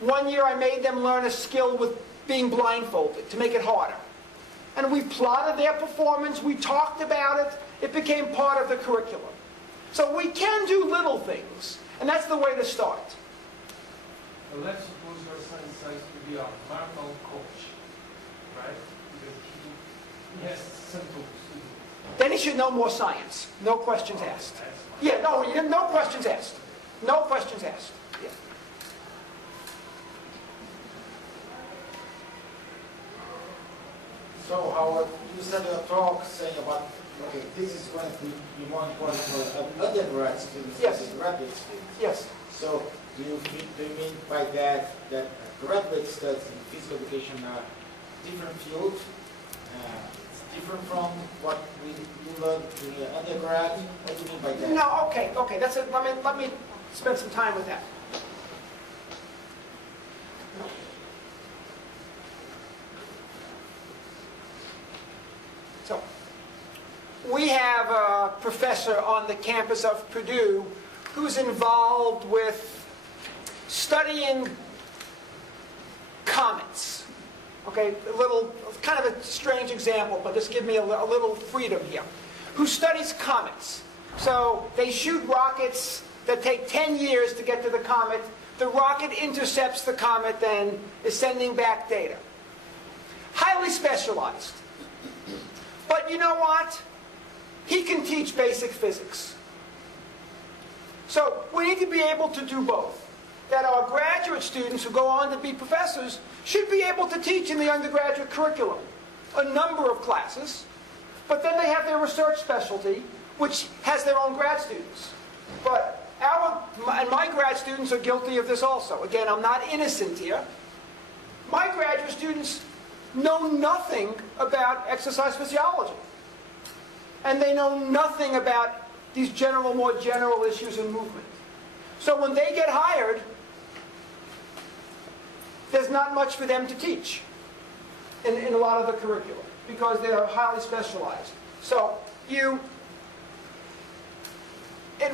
1 year I made them learn a skill with being blindfolded to make it harder. And we plotted their performance, we talked about it, it became part of the curriculum. So we can do little things, and that's the way to start. Well, let's suppose your son decides to be a marathon coach, right? Because he has some tools. Then he should know more science. No questions asked. Yeah, no questions asked. No questions asked. Yeah. So Howard, you started a talk saying about, okay, this is going to be more important for undergrad students Yes. than graduate students. Yes. So do you mean by that that graduate studies in physical education are different field? It's different from what we learned in the undergrad? What do you mean by that? No, okay. That's it. Let me spend some time with that. So, we have a professor on the campus of Purdue who's involved with studying comets. Okay, kind of a strange example, but just give me a little freedom here. Who studies comets. So they shoot rockets that take 10 years to get to the comet. The rocket intercepts the comet, then is sending back data. Highly specialized. But you know what? He can teach basic physics. So we need to be able to do both. That our graduate students who go on to be professors should be able to teach in the undergraduate curriculum a number of classes, but then they have their research specialty, which has their own grad students. But my grad students are guilty of this also. Again, I'm not innocent here. My graduate students know nothing about exercise physiology. And they know nothing about these more general issues in movement. So when they get hired, there's not much for them to teach in a lot of the curriculum because they're highly specialized. So in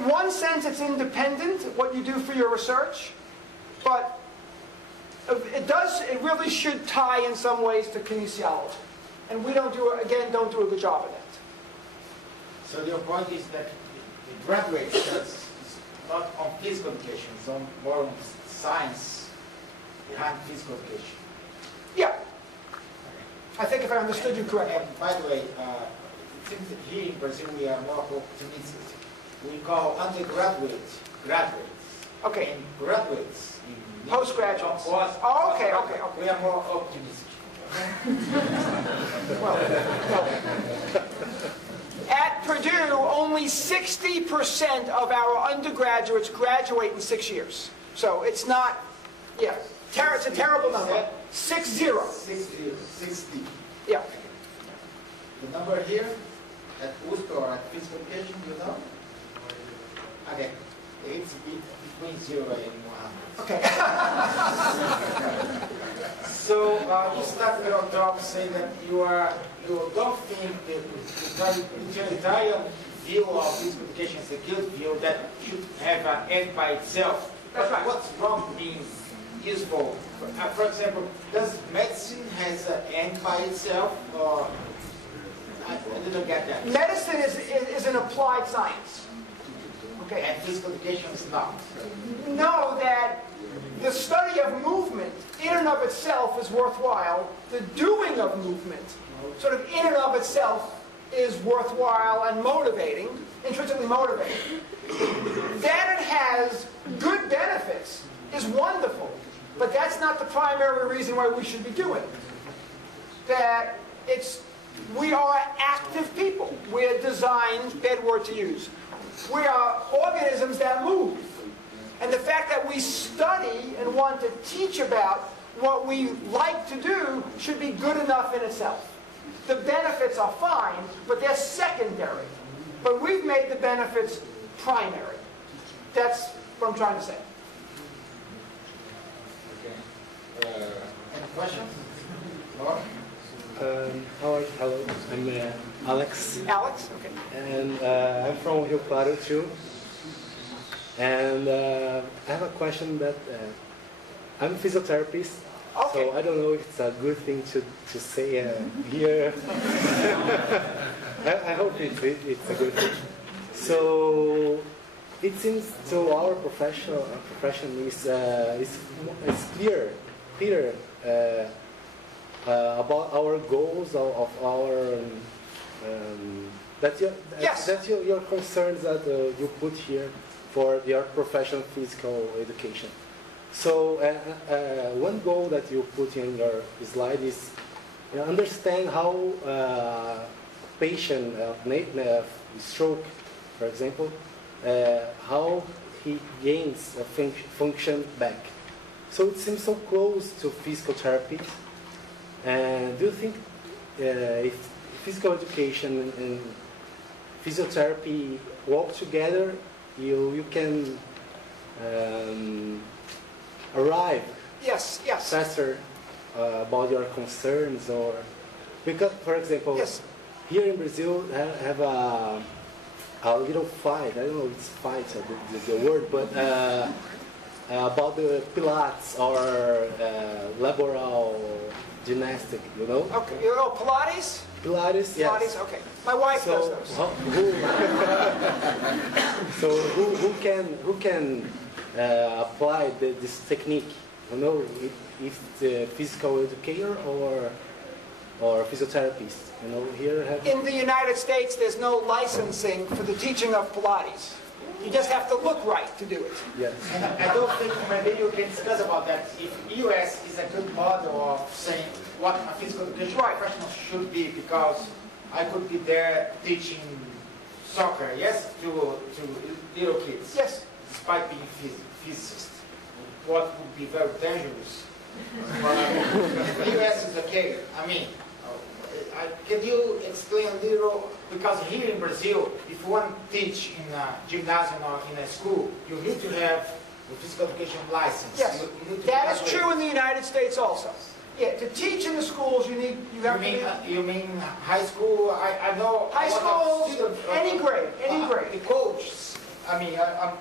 one sense, it's independent, what you do for your research, but it really should tie in some ways to kinesiology. And we don't do a good job of that. So your point is that the graduate studies is not on physical education, it's more on science behind physical education. Yeah. I think if I understood you correctly. And by the way, it seems that here in Brazil we are more optimistic. We call undergraduates graduates. Okay. And graduates in Postgraduates. Oh, okay. We are more optimistic. At Purdue, only 60% of our undergraduates graduate in 6 years. So it's not, it's a terrible number. 60. 60. Yeah. The number here at USP or at physical education, do you know? Okay. It's between 0 and 100. Okay. So you started your talk saying that you don't think the utilitarian view of physical education is a good view that should have an end by itself. That's right. What's wrong being useful? For example, does medicine has an end by itself, or I didn't get that. Medicine is an applied science. Okay. And physical education is not. Know that the study of movement in and of itself is worthwhile. The doing of movement, sort of in and of itself, is worthwhile and motivating, intrinsically motivating. That it has good benefits is wonderful, but that's not the primary reason why we should be doing it. That we are active people. We're designed, bad word to use. We are organisms that move. And the fact that we study and want to teach about what we like to do should be good enough in itself. The benefits are fine, but they're secondary. But we've made the benefits primary. That's what I'm trying to say. Okay. Any questions? Laura? Hello, I'm Alex. Alex? Okay. And I'm from Rio Claro too. And I have a question that I'm a physiotherapist, Okay. so I don't know if it's a good thing to say here. I hope it's a good thing. So it seems to our profession is clear about our goals of our your concerns that you put here for your professional physical education. So one goal that you put in your slide is understand how patient stroke, for example, how he gains a function back. So it seems so close to physical therapy. And do you think if physical education and physiotherapy work together, you can arrive Yes, yes. faster about your concerns? Or because, for example, Yes. here in Brazil have a little fight. I don't know if it's fight the word, but about the Pilates or laboral gymnastic, you know? Okay, you know Pilates? Pilates, yes. Pilates, okay. My wife does those. So who can apply this technique? You know, if the physical educator or physiotherapist. You know, here have In the United States, there's no licensing for the teaching of Pilates. You just have to look right to do it. yes. And I don't think maybe you can discuss about that. If US is a good model of saying what a physical education Right. professional should be, because I could be there teaching soccer, yes, to little kids, Yes. despite being physicist, what would be very dangerous. But the US is okay. I mean, can you explain a little? Because here in Brazil, if you want to teach in a gymnasium or in a school, you need to have a physical education license. Yes. You need to That is graduate. true in the United States also. Yeah, to teach in the schools, you have to be... You mean high school? I know High a lot of schools, students, any grade, any grade. The coaches. I mean, I'm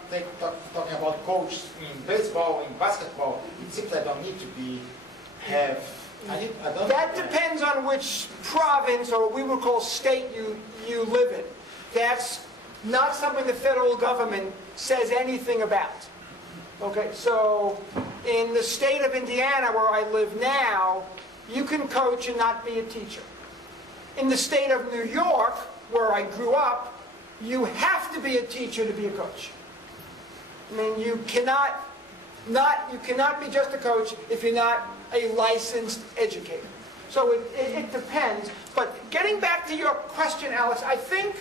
talking about coaches in baseball, in basketball. It seems I don't need to have. I don't. That depends on which province or what we would call state you live in. That's not something the federal government says anything about. Okay, so in the state of Indiana, where I live now, you can coach and not be a teacher. In the state of New York, where I grew up, you have to be a teacher to be a coach. I mean, you cannot be just a coach if you're not a licensed educator. So it depends. But getting back to your question, Alex, I think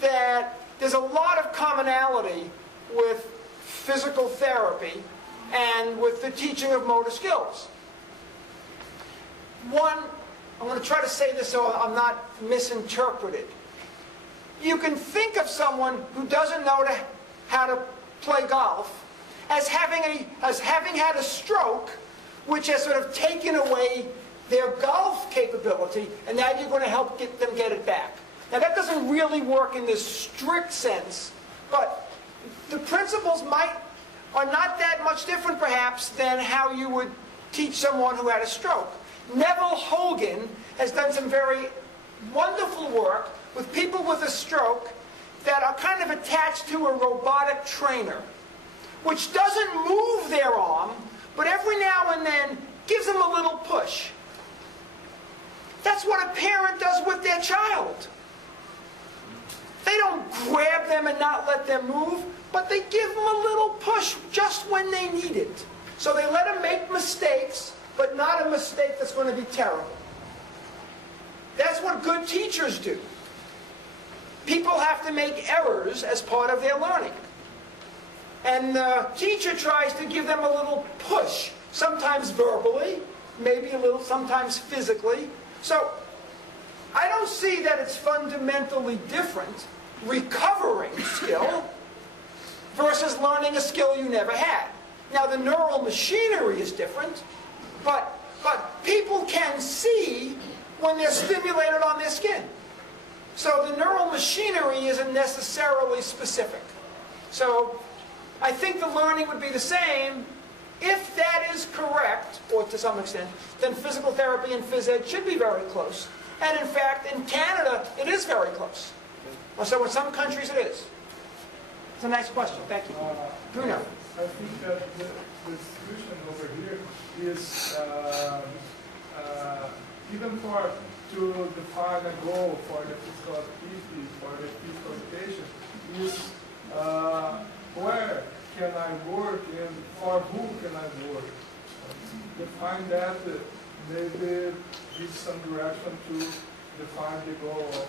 that there's a lot of commonality with physical therapy and with the teaching of motor skills. One, I'm going to try to say this so I'm not misinterpreted. You can think of someone who doesn't know how to play golf as having had a stroke, which has sort of taken away their golf capability, and now you're going to help them get it back. Now that doesn't really work in this strict sense, but the principles are not that much different perhaps than how you would teach someone who had a stroke. Neville Hogan has done some very wonderful work with people with a stroke that are kind of attached to a robotic trainer, which doesn't move their arm, but every now and then gives them a little push. That's what a parent does with their child. They don't grab them and not let them move, but they give them a little push just when they need it. So they let them make mistakes, but not a mistake that's going to be terrible. That's what good teachers do. People have to make errors as part of their learning. And the teacher tries to give them a little push, sometimes verbally, maybe a little, sometimes physically. So I don't see that it's fundamentally different, recovering skill versus learning a skill you never had. Now the neural machinery is different, but people can see when they're stimulated on their skin. So the neural machinery isn't necessarily specific. So I think the learning would be the same. If that is correct, or to some extent, then physical therapy and phys ed should be very close. And in fact, in Canada, it is very close. So in some countries it is. It's a nice question. Thank you. Bruno. I think that the solution over here is even to define a goal for the physical activity, for the physical education, is where can I work and for who can I work? Define that maybe give some direction to define the goal of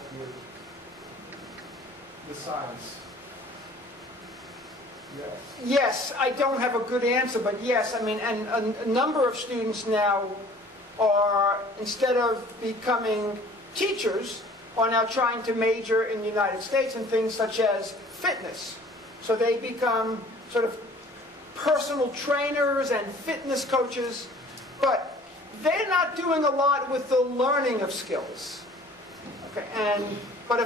the science. Yes. Yes, I don't have a good answer, but yes, I mean, and a number of students now are, instead of becoming teachers, are now trying to major in the United States in things such as fitness. So they become sort of personal trainers and fitness coaches, but they're not doing a lot with the learning of skills. Okay, but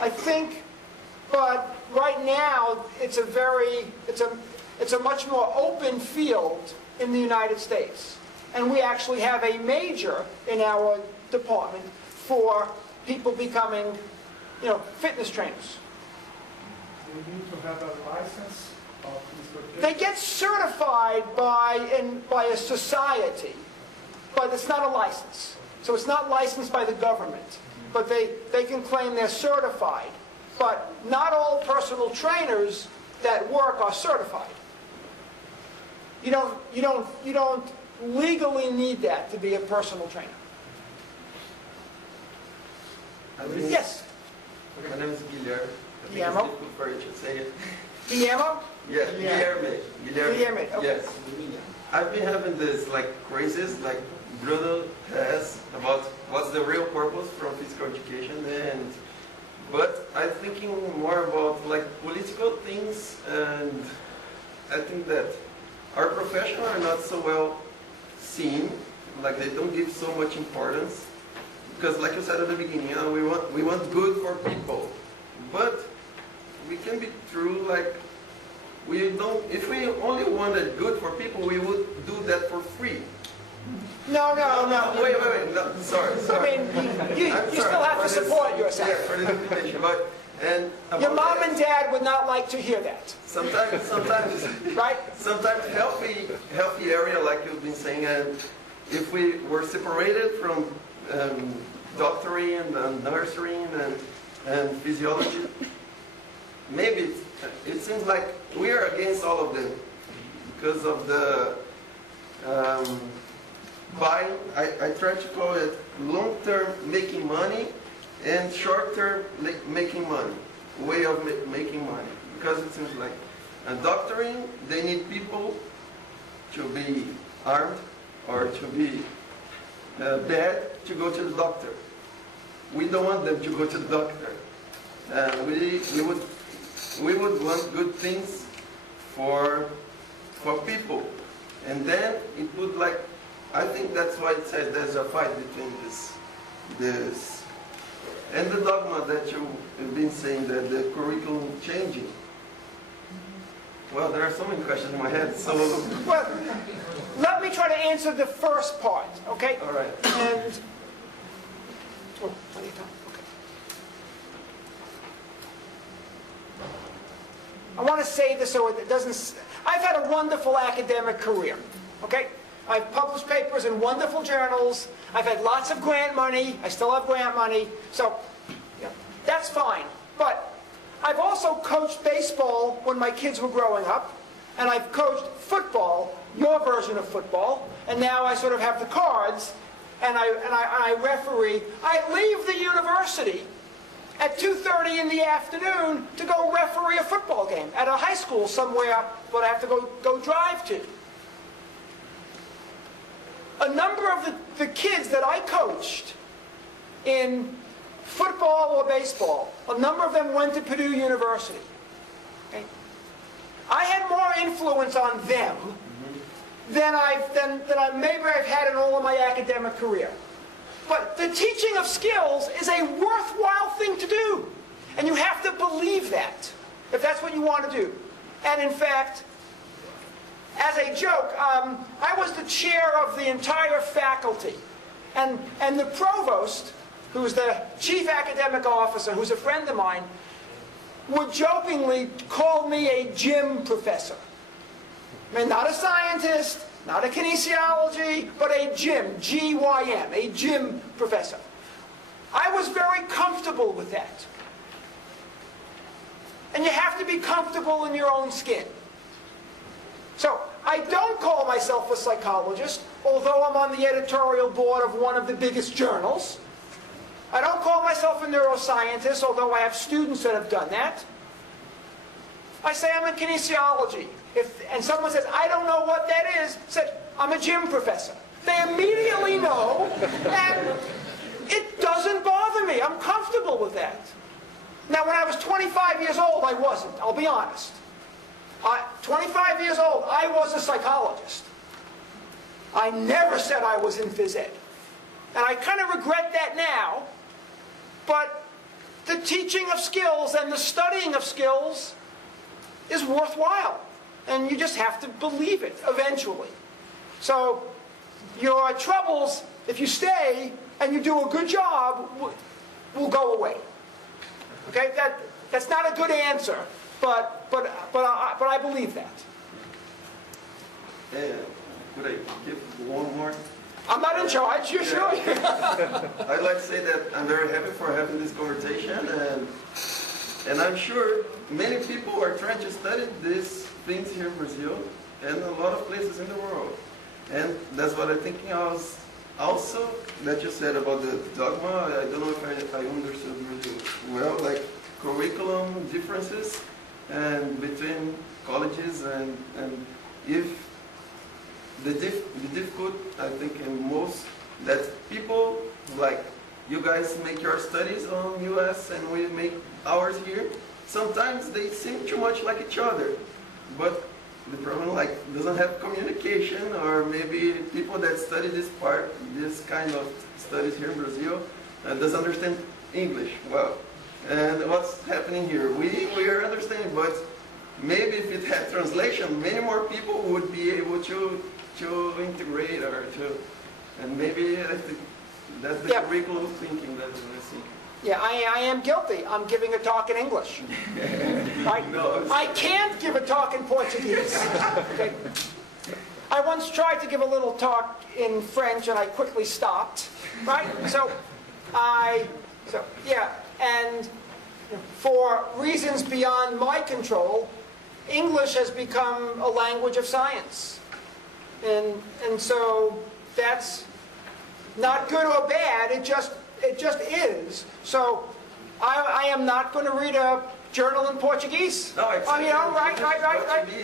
I think, but right now it's a much more open field in the United States, and we actually have a major in our department for people becoming, fitness trainers. They need to have a license of physical education. They get certified by a society, but it's not a license. So it's not licensed by the government, but they can claim they're certified. But not all personal trainers that work are certified. You don't legally need that to be a personal trainer. Yes. My name is Guilherme. I think Guillermo? it's difficult for you to say it. Guillermo? Yes, Guilherme. Guilherme, okay. Yes. I've been having this crazes like Bruno has about what's the real purpose from physical education, but I'm thinking more about political things, and I think that our professionals are not so well seen, they don't give so much importance. Because, like you said at the beginning, we want good for people, but we can be true. We don't. If we only wanted good for people, we would do that for free. No. Wait. No, sorry. I mean, you still have to support yourself. Yeah, for this invitation, but your mom and dad would not like to hear that. Sometimes, right? Sometimes healthy area, like you've been saying, and if we were separated from doctoring and nursing and physiology, maybe it seems like we are against all of them because of the buying. I try to call it long-term making money and short-term making money, way of making money, because it seems like doctoring, they need people to be armed or to be bad to go to the doctor. We don't want them to go to the doctor. We would want good things for people, and then it would I think that's why it says there's a fight between this and the dogma that you've been saying, that the curriculum changing. Well, there are so many questions in my head, so... Well, let me try to answer the first part, okay? All right. And... Oh, plenty of time. Okay. I want to say this so it doesn't... I've had a wonderful academic career, okay? I've published papers in wonderful journals. I've had lots of grant money. I still have grant money. So, that's fine. But I've also coached baseball when my kids were growing up. And I've coached football, your version of football. And now I sort of have the cards. And I referee. I leave the university at 2:30 in the afternoon to go referee a football game at a high school somewhere that I have to go drive to. A number of the kids that I coached in football or baseball, a number of them went to Purdue University. Okay? I had more influence on them than maybe I've had in all of my academic career. But the teaching of skills is a worthwhile thing to do. And you have to believe that, if that's what you want to do. And in fact, as a joke, I was the chair of the entire faculty. And the provost, who's the chief academic officer, who's a friend of mine, would jokingly call me a gym professor. I mean, not a scientist, not a kinesiology, but a gym, G-Y-M, a gym professor. I was very comfortable with that. And you have to be comfortable in your own skin. So I don't call myself a psychologist, although I'm on the editorial board of one of the biggest journals. I don't call myself a neuroscientist, although I have students that have done that. I say I'm in kinesiology. And someone says, I don't know what that is, said, I'm a gym professor. They immediately know, and it doesn't bother me. I'm comfortable with that. Now, when I was 25 years old, I wasn't. I'll be honest. 25 years old, I was a psychologist. I never said I was in phys ed. And I kind of regret that now, but the teaching of skills and the studying of skills is worthwhile. And you just have to believe it eventually. So your troubles, if you stay and you do a good job, will go away. Okay, that's not a good answer, but I believe that. Could I give one more? I'm not in charge. You're sure? I'd like to say that I'm very happy for having this conversation, and I'm sure many people are trying to study these things here in Brazil and a lot of places in the world. And that's what I'm thinking. Also, that you said about the dogma, I don't know if I understood really well, like curriculum differences and between colleges and if the difficult, I think in most, that people like you guys make your studies on US and we make ours here, sometimes they seem too much like each other. But the problem like doesn't have communication, or maybe people that study this kind of studies here in Brazil doesn't understand English well. And what's happening here? We are understanding, but maybe if it had translation, many more people would be able to integrate or to, and maybe I think that's the curriculum thinking that I see. Yeah, I am guilty. I'm giving a talk in English. I can't give a talk in Portuguese. Okay? I once tried to give a little talk in French and I quickly stopped. Right? And for reasons beyond my control, English has become a language of science. And so that's not good or bad, it just is. So I am not going to read a journal in Portuguese. No, exactly. Right. To be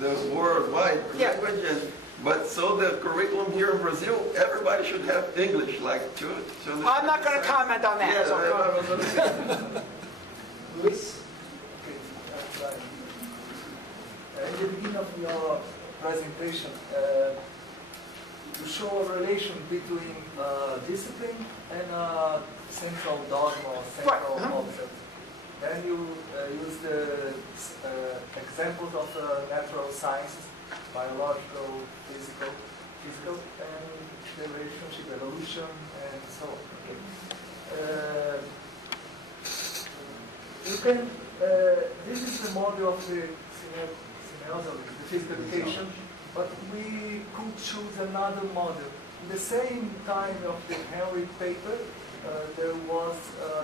the worldwide language, but so the curriculum here in Brazil, everybody should have English, like to I'm not going to comment on that. Luis? In the beginning of your presentation, you show a relation between discipline and central dogma or central object. Then you use the examples of natural sciences, biological, physical, and the relationship, evolution, and so on. You can. This is the model of the the physical education, but we could choose another model. In the same time of the Henry paper, there was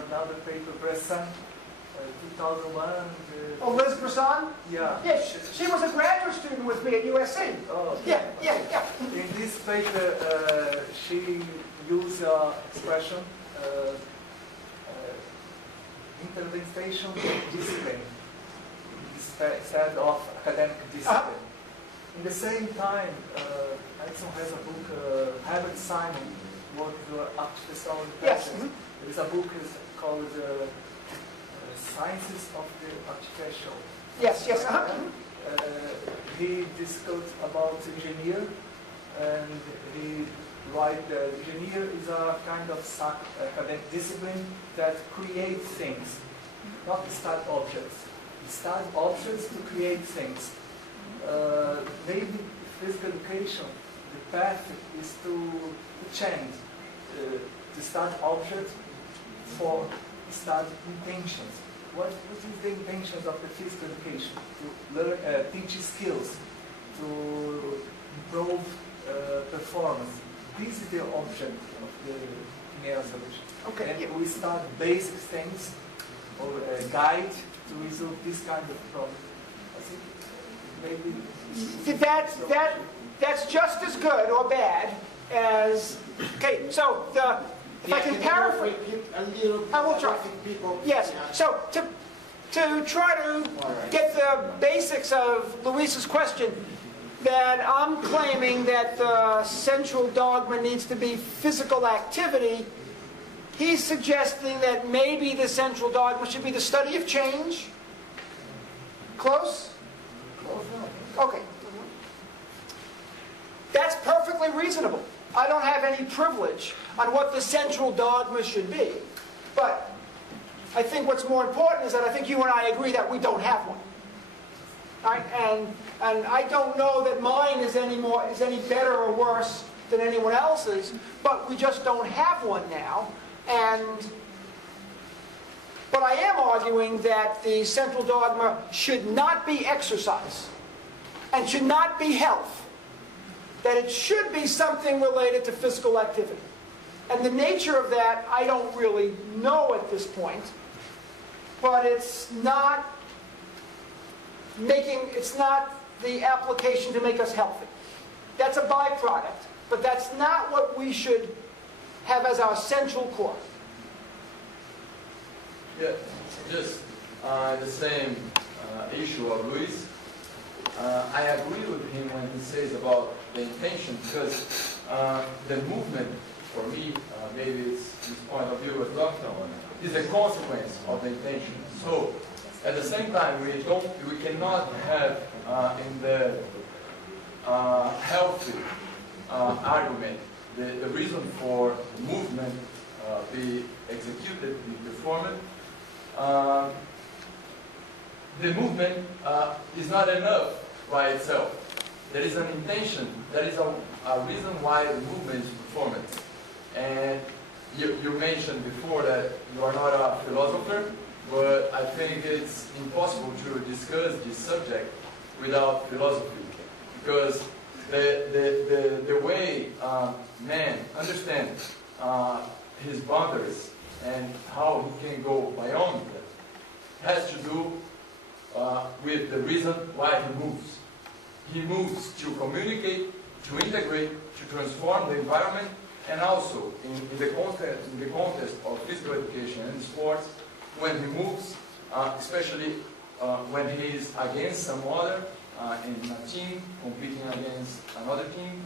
another paper, Bressan, 2001. Oh, Liz Bressan? Yeah. Yeah, she was a graduate student with me at USC. Oh, okay. Yeah. In this paper, she used expression, interpretation discipline, instead of academic discipline. In the same time, Edson has a book, Herbert Simon, worked artificial intelligence. There is a book called Sciences of the Artificial. Yes. He discussed about engineer, and he write that engineer is a kind of academic discipline that creates things, not start objects. Start objects to create things. Maybe physical education, the path is to change the start object for start intentions. What is the intentions of the physical education? To learn, teach skills, to improve performance. This is the object of the Kinea solution. Okay. And we start basic things or a guide to resolve this kind of problem. maybe That's just as good or bad as, okay, so if I can paraphrase, a little bit, I will try. People, Yes, yeah. so to try to get the basics of Luis's question, that I'm claiming that the central dogma needs to be physical activity. He's suggesting that maybe the central dogma should be the study of change. Close? Okay. That's perfectly reasonable. I don't have any privilege on what the central dogma should be. But I think what's more important is that I think you and I agree that we don't have one. Right? And I don't know that mine is any better or worse than anyone else's, but we just don't have one now. But I am arguing that the central dogma should not be exercise and should not be health. That it should be something related to physical activity. And the nature of that, I don't really know at this point. But it's not the application to make us healthy. That's a byproduct, but that's not what we should have as our central core. Yeah, just the same issue of Luis. I agree with him when he says about the intention, because the movement, for me, maybe it's this point of view with Dr. is a consequence of the intention. So, at the same time, we cannot have in the healthy argument the reason for movement be executed, be performed. The movement is not enough by itself. There is an intention. There is a reason why the movement is performed. And you mentioned before that you are not a philosopher, but I think it's impossible to discuss this subject without philosophy, because the way man understands his boundaries and how he can go beyond them has to do with the reason why he moves. He moves to communicate, to integrate, to transform the environment, and also in the context of physical education and sports, when he moves, especially when he is against some other in a team, competing against another team,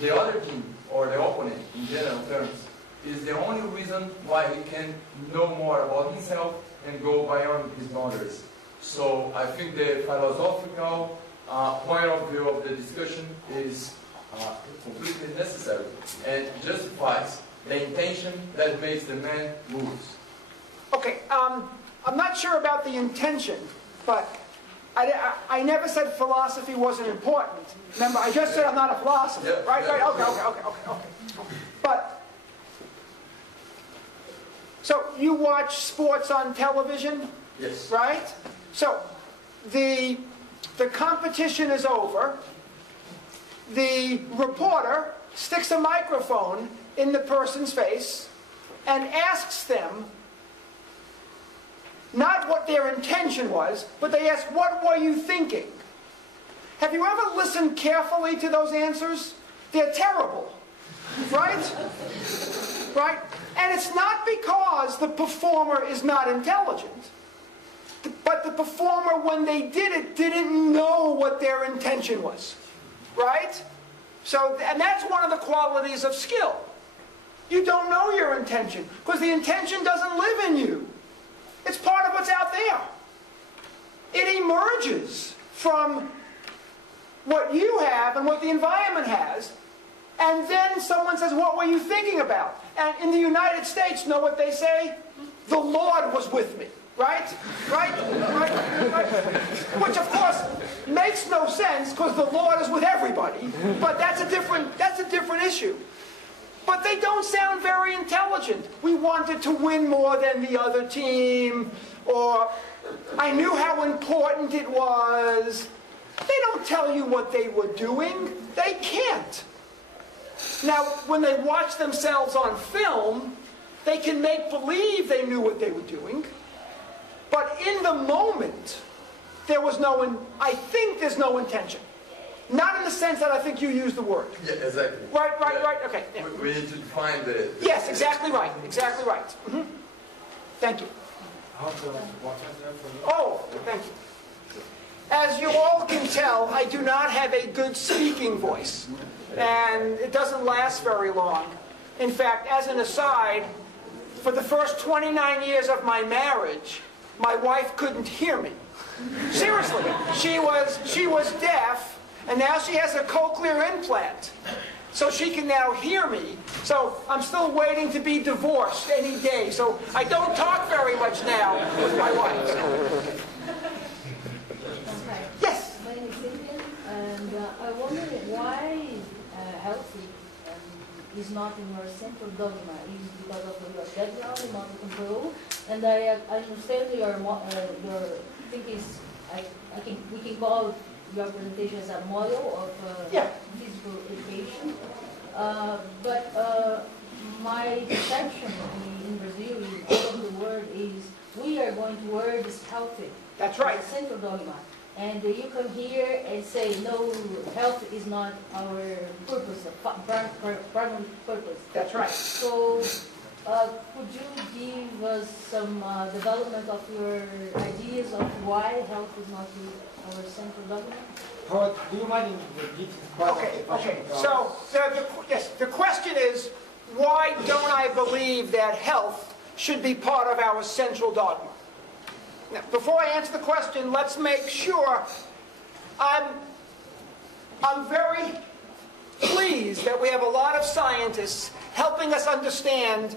the other team or the opponent in general terms is the only reason why he can know more about himself and go beyond his boundaries. So I think the philosophical point of view of the discussion is completely necessary and justifies the intention that makes the man moves. Okay, I'm not sure about the intention, but I never said philosophy wasn't important. Remember, I just said I'm not a philosopher, yeah, right? Yeah. Right, okay. But, so you watch sports on television? Yes. Right? So, the competition is over. The reporter sticks a microphone in the person's face and asks them not what their intention was, but they ask, what were you thinking? Have you ever listened carefully to those answers? They're terrible, right? Right? And it's not because the performer is not intelligent, but the performer, when they did it, didn't know what their intention was, right? So, and that's one of the qualities of skill. You don't know your intention, because the intention doesn't live in you. It's part of what's out there. It emerges from what you have and what the environment has, and then someone says, what were you thinking about? And in the United States, know what they say? The Lord was with me. Right? Right? Which, of course, makes no sense, because the Lord is with everybody. But that's a different issue. But they don't sound very intelligent. We wanted to win more than the other team, or I knew how important it was. They don't tell you what they were doing. They can't. Now, when they watch themselves on film, they can make believe they knew what they were doing. But in the moment, there was I think there's no intention. Not in the sense that I think you used the word. Yeah, exactly. Right, Yeah. okay. Yeah. We need to define the... Yes, exactly right, exactly right. Thank you. Oh, thank you. As you all can tell, I do not have a good speaking voice, and it doesn't last very long. In fact, as an aside, for the first 29 years of my marriage, my wife couldn't hear me. Seriously, she was deaf, and now she has a cochlear implant. So she can now hear me. So I'm still waiting to be divorced any day. So I don't talk very much now with my wife. Hi. Yes? My name is Cynthia, and I wonder why healthy is not in your central dogma. Is it because of your background, model control? And I understand your thing is, we can call your presentation as a model of physical education. But my perception in Brazil, in all of the world, is we are going towards healthy. That's right. Central dogma. And you come here and say, no, health is not our purpose, primary purpose. That's right. So, could you give us some development of your ideas of why health is not our central dogma? Howard, do you mind repeating part of the question? Okay. So, the question is, why don't I believe that health should be part of our central dogma? Now, before I answer the question, let's make sure I'm very pleased that we have a lot of scientists helping us understand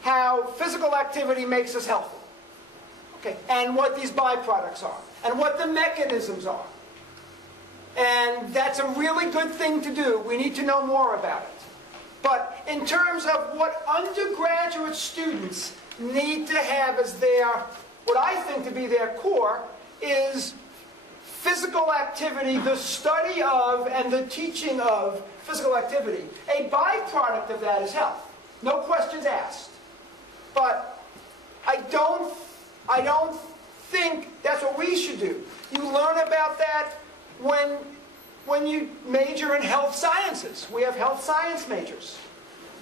how physical activity makes us healthy. Okay, and what these byproducts are, and what the mechanisms are. And that's a really good thing to do. We need to know more about it. But in terms of what undergraduate students need to have as what I think to be their core, is physical activity, the study of and the teaching of physical activity. A byproduct of that is health. No questions asked. But I don't think that's what we should do. You learn about that when you major in health sciences. We have health science majors.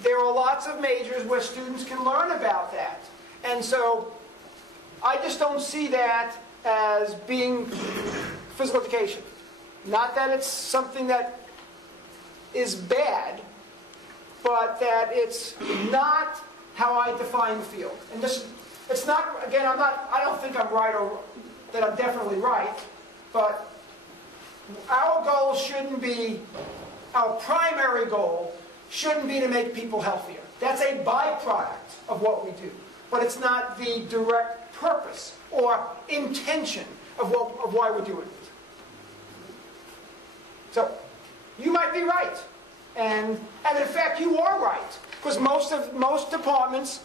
There are lots of majors where students can learn about that. And so I just don't see that as being physical education. Not that it's something that is bad, but that it's not how I define the field. And it's not, again, I don't think I'm right or that I'm definitely right, but our goal shouldn't be, our primary goal shouldn't be to make people healthier. That's a byproduct of what we do. But it's not the direct purpose or intention of why we're doing it. So, you might be right. And in fact, you are right. Because most departments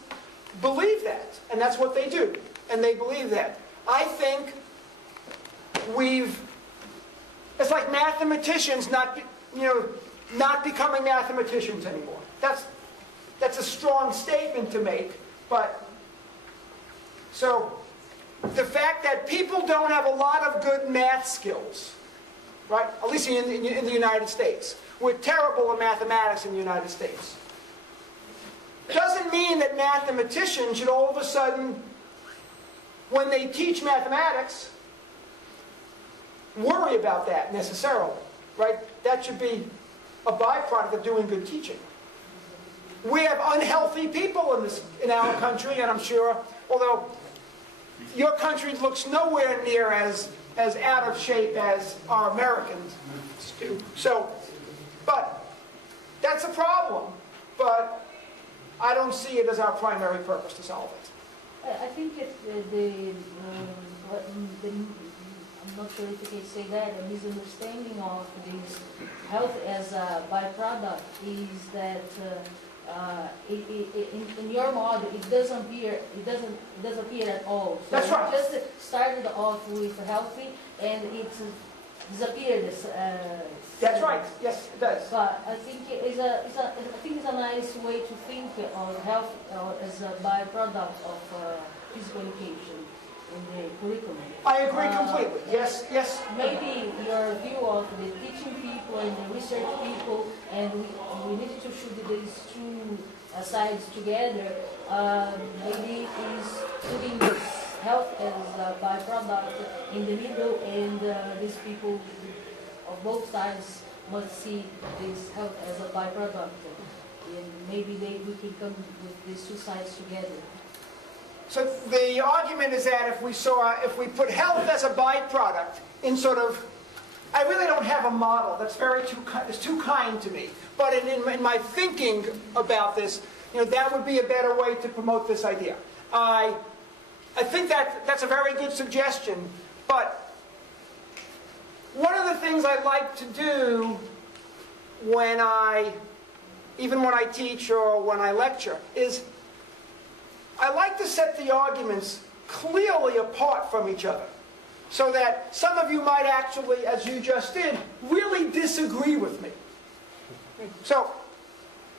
believe that. And that's what they do. And they believe that. I think it's like mathematicians not becoming mathematicians anymore. That's a strong statement to make, but so the fact that people don't have a lot of good math skills, right? At least in the United States. We're terrible at mathematics in the United States. Doesn't mean that mathematicians should all of a sudden, when they teach mathematics, worry about that necessarily, right? That should be a byproduct of doing good teaching. We have unhealthy people in our country, and I'm sure, although your country looks nowhere near as out of shape as our Americans do. So, but that's a problem. But I don't see it as our primary purpose to solve it. I think I'm not sure if you can say that, a misunderstanding of this health as a byproduct is that in your model it doesn't appear at all. So That's right. You just started off with healthy and it disappeared. That's right. Yes, it does. But I think it's a nice way to think of health as a byproduct of physical education. in the curriculum. I agree completely. Yes, yes. Maybe your view of the teaching people and the research people, and we need to shoot these two sides together. Maybe is putting this health as a byproduct in the middle, and these people of both sides must see this health as a byproduct. And maybe we can come with these two sides together. So the argument is that if we put health as a byproduct in sort of, I really don't have a model that's it's too kind to me. But in my thinking about this, that would be a better way to promote this idea. I think that's a very good suggestion. But one of the things I like to do even when I teach or when I lecture, is I like to set the arguments clearly apart from each other, so that some of you might actually, as you just did, really disagree with me. So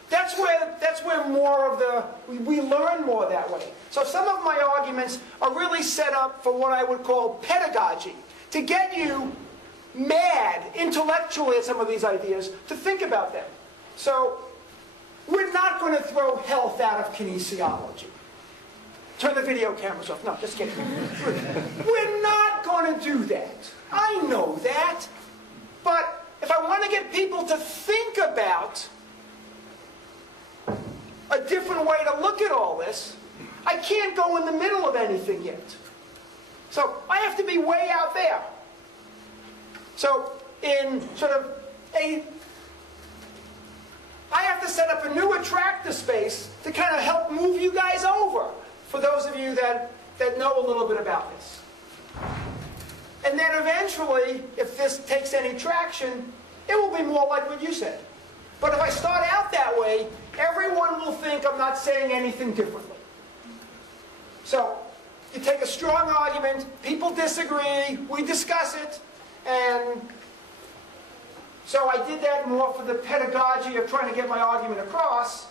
that's where more of we learn more that way. So some of my arguments are really set up for what I would call pedagogy, to get you mad intellectually at some of these ideas, to think about them. So we're not going to throw health out of kinesiology. Turn the video cameras off. No, just kidding. We're not going to do that. I know that. But if I want to get people to think about a different way to look at all this, I can't go in the middle of anything yet. So I have to be way out there. So in sort of I have to set up a new attractor space to kind of help move you guys over, for those of you that know a little bit about this. And then eventually, if this takes any traction, it will be more like what you said. But if I start out that way, everyone will think I'm not saying anything differently. So you take a strong argument, people disagree, we discuss it, and so I did that more for the pedagogy of trying to get my argument across,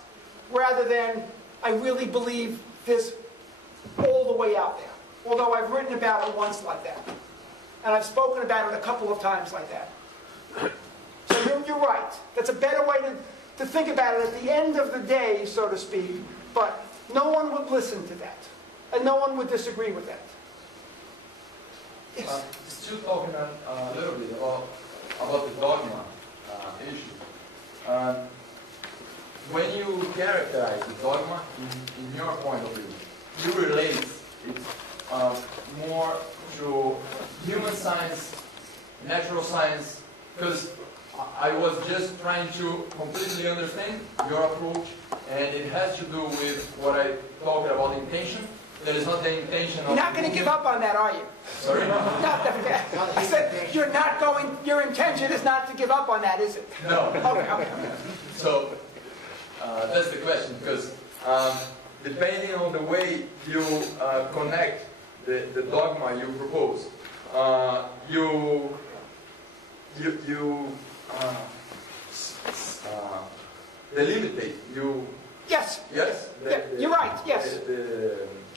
rather than I really believe this all the way out there. Although I've written about it once like that. And I've spoken about it a couple of times like that. So you're right. That's a better way to think about it at the end of the day, so to speak. But no one would listen to that. And no one would disagree with that. Yes? Still talking a little bit about the dogma issue. When you characterize the dogma in your point of view, you relate it more to human science, natural science, because I was just trying to completely understand your approach, and it has to do with what I talked about intention. There is not the intention of... You're not going to give up on that, are you? Sorry? No, I said you're not going... Your intention is not to give up on that, is it? No. Okay. So, that's the question, because depending on the way you connect the dogma you propose, you delimitate, Yes. Yes? You're right, yes.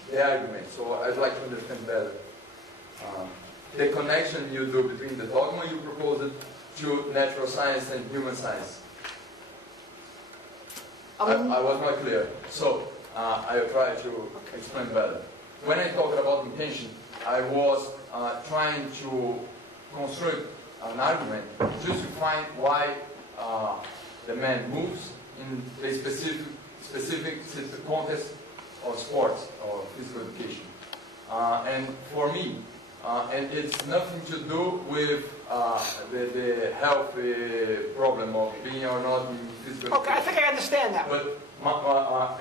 The argument. So I'd like to understand better the connection you do between the dogma you proposed to natural science and human science. I was not clear. So I'll try to explain better. When I talked about intention, I was trying to construct an argument just to find why the man moves in a specific context of sports or physical education. And for me, and it's nothing to do with the health problem of being or not in physical education. Okay, I think I understand that. But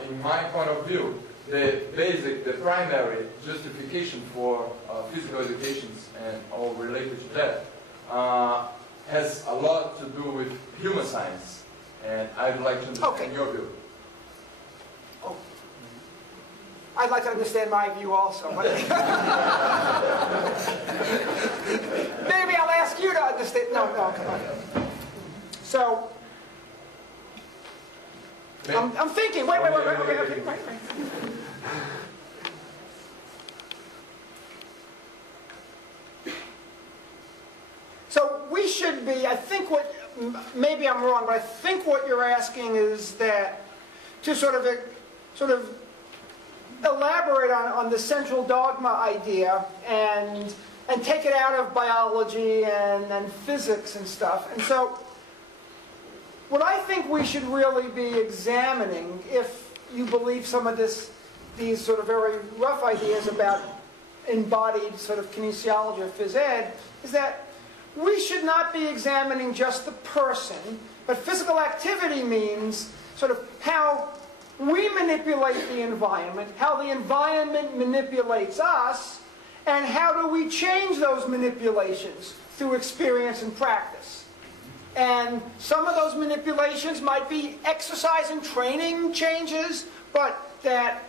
in my point of view, the primary justification for physical education and all related to that has a lot to do with human science. And I'd like to understand your view. Oh. I'd like to understand my view also. But maybe I'll ask you to understand. No, okay. So, I'm thinking. Wait. what we should be, I think what, maybe I'm wrong, but I think what you're asking is that to sort of elaborate on the central dogma idea and take it out of biology and physics and stuff. And so what I think we should really be examining, if you believe some of these sort of very rough ideas about embodied sort of kinesiology or phys ed, is that we should not be examining just the person, but physical activity means sort of how we manipulate the environment, how the environment manipulates us, and how do we change those manipulations through experience and practice. And some of those manipulations might be exercise and training changes, but that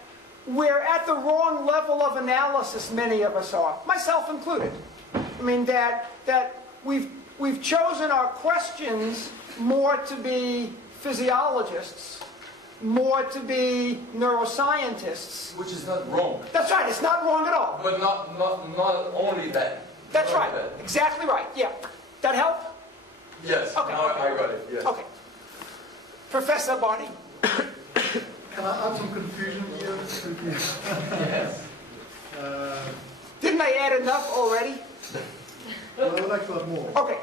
we're at the wrong level of analysis, many of us are, myself included. I mean, that we've chosen our questions more to be physiologists, more to be neuroscientists. Which is not wrong. That's right, it's not wrong at all. But not only that. That's Not right, that. exactly right, yeah. That help? Yes, Okay. now I got it, yes. Okay. Professor Barney. Can I add some confusion here? Yes. Didn't I add enough already? Well, I would like to add more. Okay.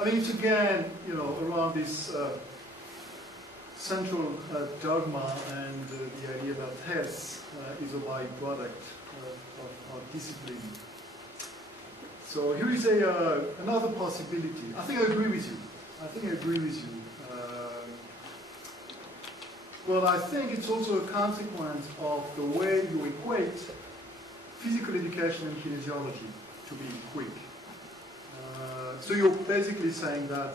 I mean, it's again, you know, around this central dogma and the idea that health is a byproduct of discipline. So here is another possibility. I think I agree with you. Well, I think it's also a consequence of the way you equate physical education and kinesiology to be quick. So you're basically saying that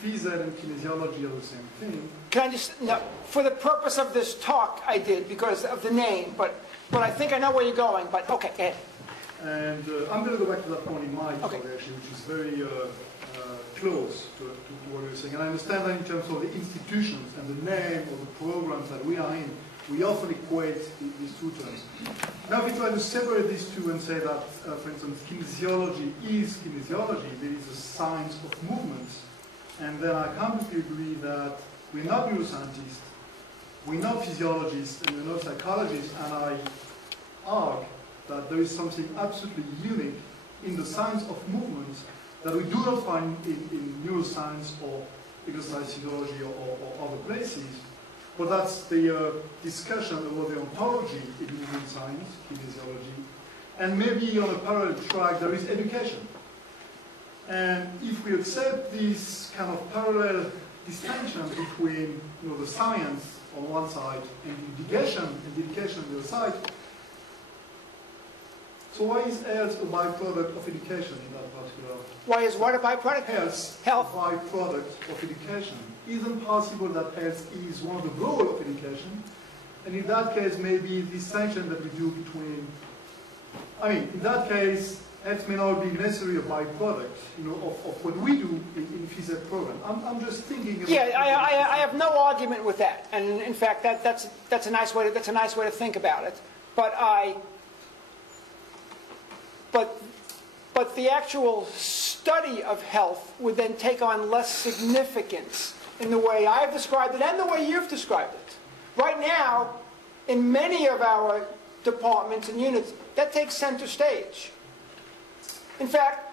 phys ed and kinesiology are the same thing. Can I just, no, for the purpose of this talk, I did because of the name, but I think I know where you're going, but okay, go ahead. And I'm going to go back to that point in my talk, Okay. actually, which is very close to what you're saying. And I understand that in terms of the institutions and the name of the programs that we are in, we often equate these two terms. Now, if we try to separate these two and say that, for instance, kinesiology is kinesiology, there is a science of movement, and then I completely agree that we're not neuroscientists, we're not physiologists, and we're not psychologists, and I argue that there is something absolutely unique in the science of movement that we do not find in neuroscience or exercise physiology or other places. But that's the discussion about the ontology in movement science, kinesiology. And maybe on a parallel track there is education. And if we accept this kind of parallel distinction between the science on one side and dedication on the other side, so why is health a byproduct of education in that particular? Why is what a byproduct? Health Health. a byproduct of education. Isn't possible that health is one of the goals of education? And in that case, maybe the distinction that we do between, I mean, in that case, health may not be necessarily a byproduct, of what we do in phys ed program. I'm just thinking about. Yeah, I have no argument with that, and in fact, that's a nice way to think about it. But the actual study of health would then take on less significance in the way I've described it and the way you've described it. Right now, in many of our departments and units, that takes center stage. In fact,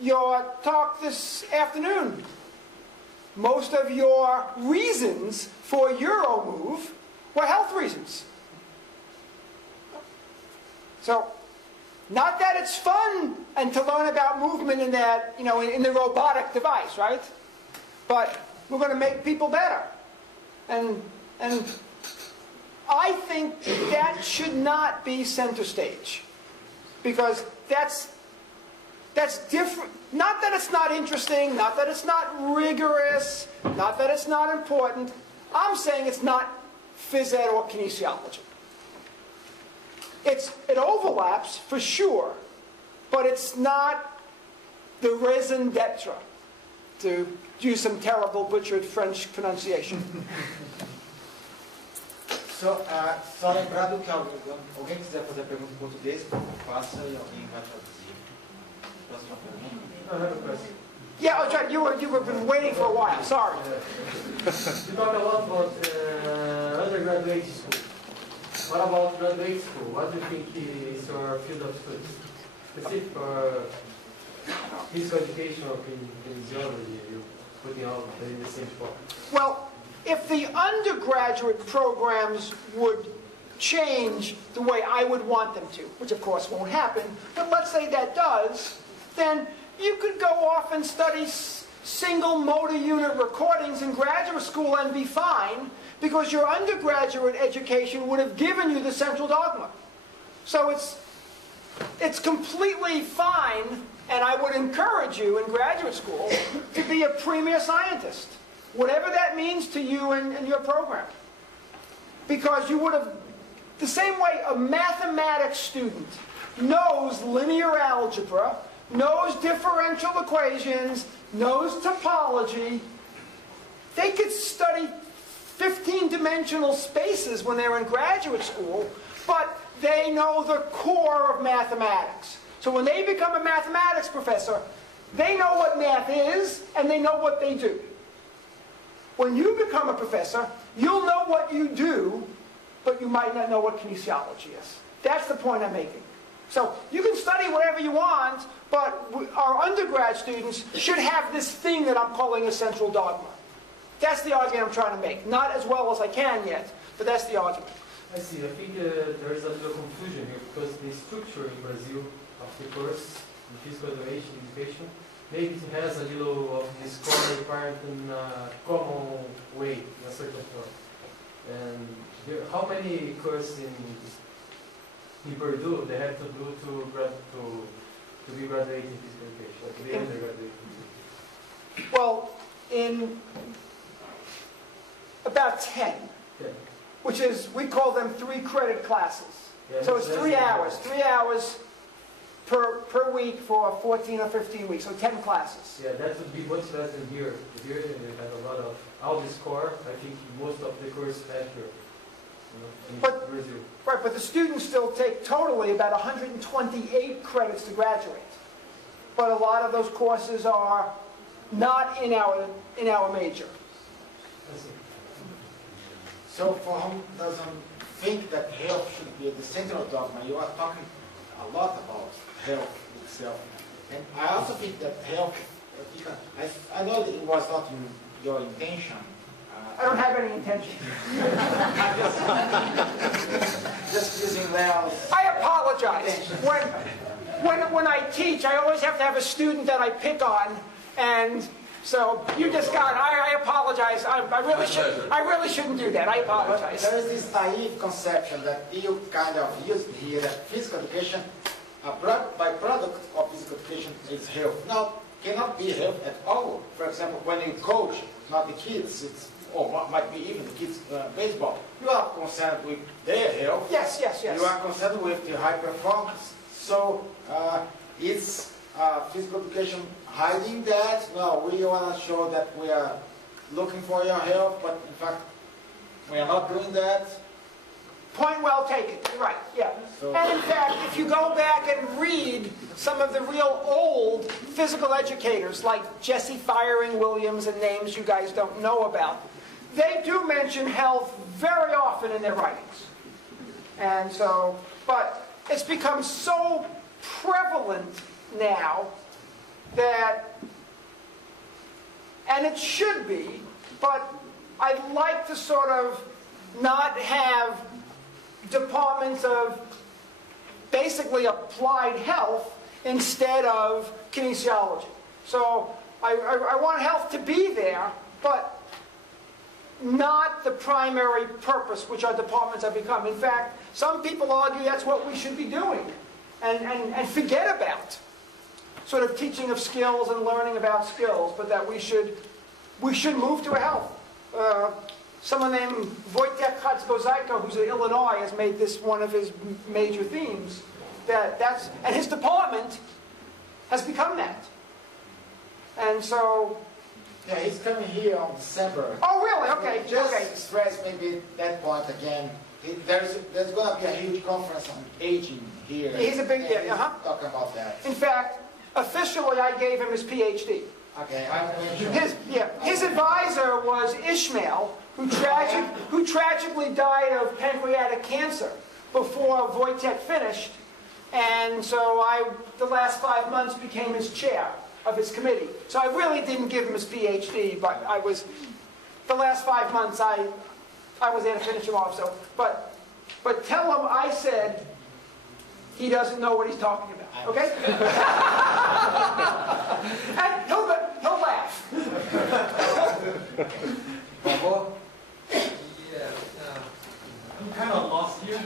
your talk this afternoon, most of your reasons for Euromove were health reasons. So, not that it's fun and to learn about movement in that, in the robotic device, right? But we're going to make people better. And I think that should not be center stage. Because that's different. Not that it's not interesting, not that it's not rigorous, not that it's not important. I'm saying it's not phys ed or kinesiology. It overlaps, for sure, but it's not the raison d'etre, to use some terrible butchered French pronunciation. Só lembrando que alguém quiser fazer pergunta em português, faça e alguém vai traduzir. Próxima pergunta. I have a question. Yeah, oh, John, you've been waiting for a while. Sorry. You talk a lot about undergraduate school. What about graduate school? What do you think is your field of study? Specific for physical education or kinesiology? You're putting all in the same spot. Well, if the undergraduate programs would change the way I would want them to, which of course won't happen, but let's say that does, then you could go off and study single motor unit recordings in graduate school and be fine, because your undergraduate education would have given you the central dogma. So it's completely fine, and I would encourage you in graduate school to be a premier scientist, whatever that means to you and your program. Because you would have, the same way a mathematics student knows linear algebra, knows differential equations, knows topology, they could study 15-dimensional spaces when they're in graduate school, but they know the core of mathematics. So when they become a mathematics professor, they know what math is, and they know what they do. When you become a professor, you'll know what you do, but you might not know what kinesiology is. That's the point I'm making. So you can study whatever you want, but our undergrad students should have this thing that I'm calling a central dogma. That's the argument I'm trying to make. Not as well as I can yet, but that's the argument. I see. I think there is a little confusion here because the structure in Brazil of the course in physical education, maybe it has a little of this core required in a common way, in a certain form. And how many courses in Purdue they have to do to be graduated in physical education, like the undergraduate? Well, in about 10, which is, we call them 3-credit classes. Yeah, So it's 3 hours. 3 hours per week for 14 or 15 weeks, so 10 classes. Yeah, that would be much less than here. Here they have a lot of, all this core, I think most of the courses have here. In Brazil. Right, but the students still take totally about 128 credits to graduate. But a lot of those courses are not in our major. I see. So for whom doesn't think that health should be the central dogma, you are talking a lot about health itself. And I also think that health, I know that it was not your intention. I don't have any intention. Just using Leo's. I apologize. When I teach, I always have to have a student that I pick on, and so you just got. I apologize. I really shouldn't do that. I apologize. There is this naive conception that you kind of used here that physical education, a byproduct of physical education is health. No, cannot be health at all. For example, when you coach, not the kids, or might be even the kids baseball, you are concerned with their health. Yes. You are concerned with the high performance. So it's physical education hiding that. No, we want to show that we are looking for your health, but in fact, we are not doing that. Point well taken. You're right, yeah. And in fact, if you go back and read some of the real old physical educators, like Jesse Firing Williams and names you guys don't know about, they do mention health very often in their writings. And so, but it's become so prevalent now that, and it should be, but I'd like to sort of not have departments of basically applied health instead of kinesiology. So I want health to be there, but not the primary purpose, which our departments have become. In fact, some people argue that's what we should be doing, and forget about sort of teaching of skills and learning about skills, but that we should move to a health. Someone named Wojtek Hatzko-Zyko, who's in Illinois, has made this one of his major themes. And his department has become that. And so... Yeah, he's coming here on December. Oh, really? Okay. Just stress maybe that point again. There's going to be a huge conference on aging here. He's a big... Talking about that. In fact, Officially, I gave him his PhD. Okay, I'm going to... His advisor was Ishmael, who tragically died of pancreatic cancer before Wojtek finished. And so the last 5 months became his chair of his committee. So I really didn't give him his PhD, but the last 5 months I was there to finish him off. So, but tell him I said he doesn't know what he's talking about. Okay? And he'll laugh. I'm kind of lost here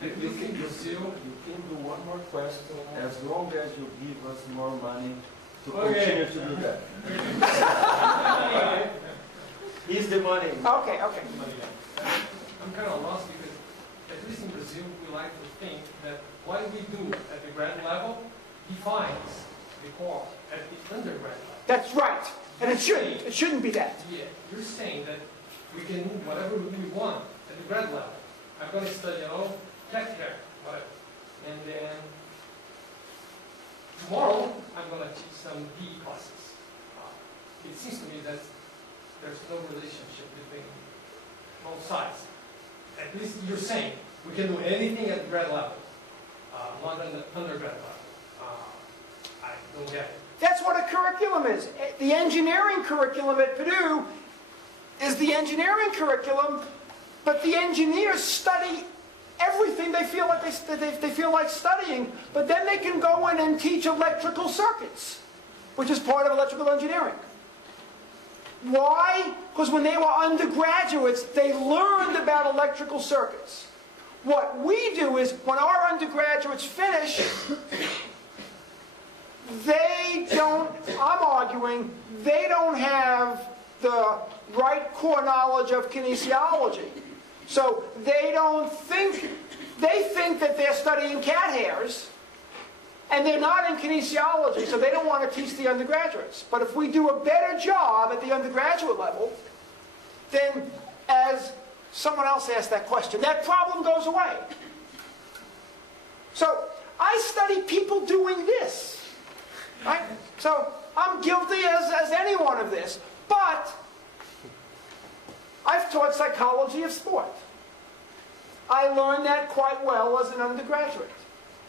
because You can do one more question as long as you give us more money to continue to do that. Is the money? Okay. I'm kind of lost because, at least in Brazil, we like to think that what we do at the grad level defines the core at the undergrad level. That's right. And it shouldn't. It shouldn't be that. Yeah, you're saying that we can do whatever we want at the grad level. I'm going to study, tech care, whatever. And then tomorrow, I'm going to teach some PE classes. It seems to me that there's no relationship between both sides. At least you're saying we can do anything at the grad level, not at the undergrad level. I don't get it. That's what a curriculum is. The engineering curriculum at Purdue is the engineering curriculum, but the engineers study everything they feel like they feel like studying, but then they can go in and teach electrical circuits, which is part of electrical engineering. Why? Because when they were undergraduates, they learned about electrical circuits. What we do is, when our undergraduates finish, I'm arguing, they don't have the right core knowledge of kinesiology. So they think that they're studying cat hairs, and they're not in kinesiology, so they don't want to teach the undergraduates. But if we do a better job at the undergraduate level, then, as someone else asked that question, that problem goes away. So I study people doing this. Right? So I'm guilty as anyone of this, but I've taught psychology of sport. I learned that quite well as an undergraduate.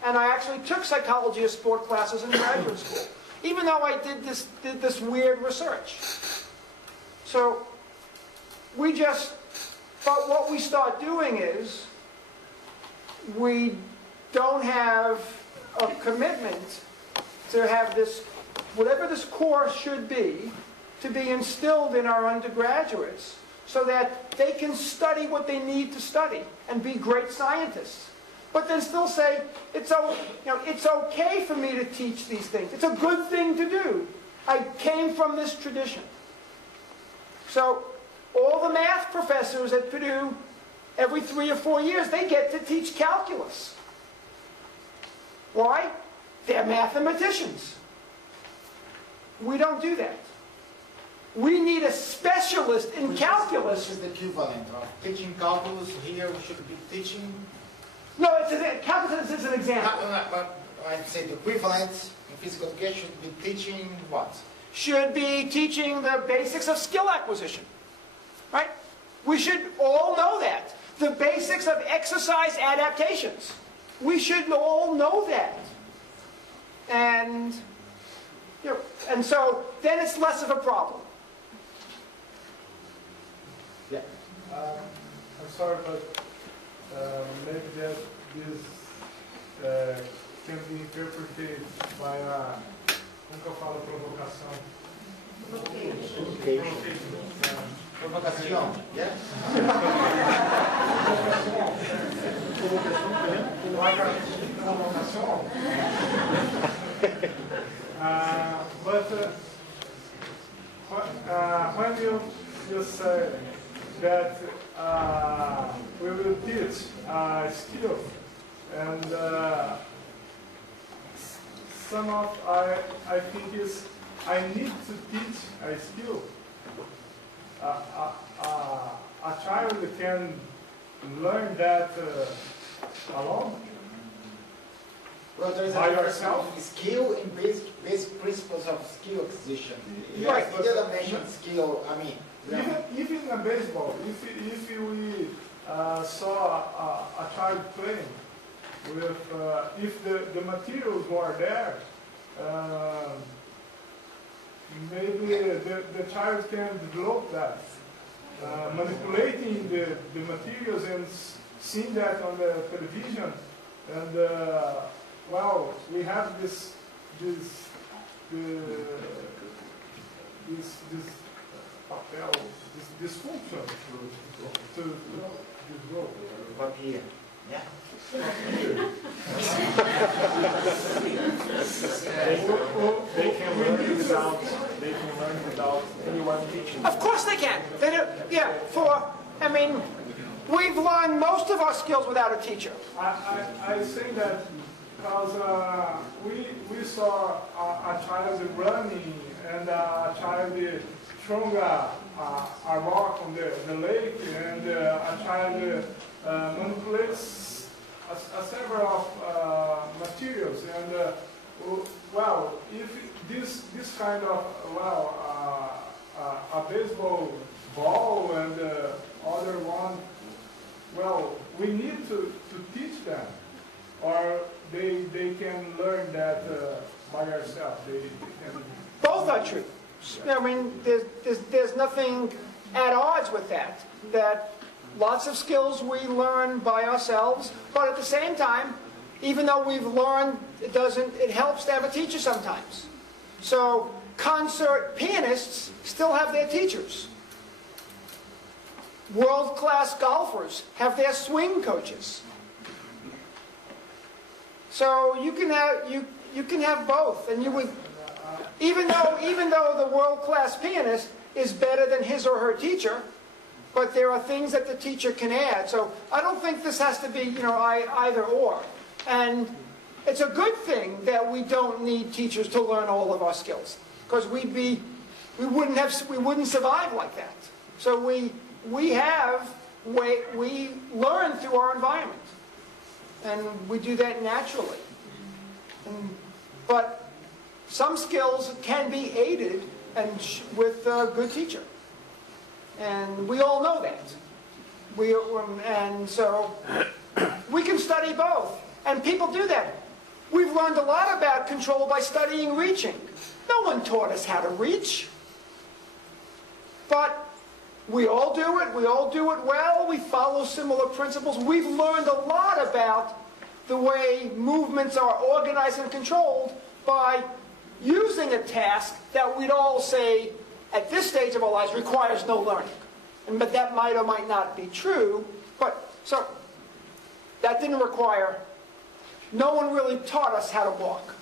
And I actually took psychology of sport classes in graduate school, even though I did this weird research. So but what we start doing is, we don't have a commitment to have this, whatever this course should be, to be instilled in our undergraduates so that they can study what they need to study and be great scientists. But then still say, it's okay for me to teach these things. It's a good thing to do. I came from this tradition. So all the math professors at Purdue, every 3 or 4 years, they get to teach calculus. Why? They're mathematicians. We don't do that. We need a specialist in calculus. Which is the equivalent of teaching calculus here should be teaching... No, calculus is an example. I'd say the equivalent in physical education should be teaching what? Should be teaching the basics of skill acquisition. Right? We should all know that. The basics of exercise adaptations. We should all know that. And so then it's less of a problem. Yeah. I'm sorry, but maybe that this can be interpreted by como que eu falo provocação? Provocação. Yeah. But when you say that we will teach a skill, and some of I think is I need to teach a skill. A child can learn that alone. Well, there's By a difference yourself? between skill and basic principles of skill acquisition. Yes, He didn't mention skill, I mean, Even in baseball, if we saw a child playing with, if the materials were there, maybe the child can develop that. Manipulating the materials and seeing that on the television, and well, we have this papel, this function to grow. Up here. Yeah. They can learn without anyone teaching. Of course they can. They do, yeah, I mean, we've learned most of our skills without a teacher. I say that because we saw a child running and a child throwing a rock on the lake, and a child manipulates several materials. And well, if this kind of a baseball ball and other one, well, we need to teach them, or they can learn that by themselves. They can. Both are true. I mean, there's nothing at odds with that. That lots of skills we learn by ourselves, but at the same time, even though we've learned, it helps to have a teacher sometimes. So concert pianists still have their teachers. World-class golfers have their swing coaches. So you can have both, and you would, even though the world-class pianist is better than his or her teacher, but there are things that the teacher can add. So I don't think this has to be, either or. And it's a good thing that we don't need teachers to learn all of our skills, because we wouldn't survive like that. So we learn through our environment, and we do that naturally. But some skills can be aided with a good teacher, and we all know that. And so we can study both, and people do that. We've learned a lot about control by studying reaching. No one taught us how to reach, but we all do it. We all do it well. We follow similar principles. We've learned a lot about the way movements are organized and controlled by using a task that we'd all say at this stage of our lives requires no learning. But that might or might not be true. But so that didn't require, no one really taught us how to walk.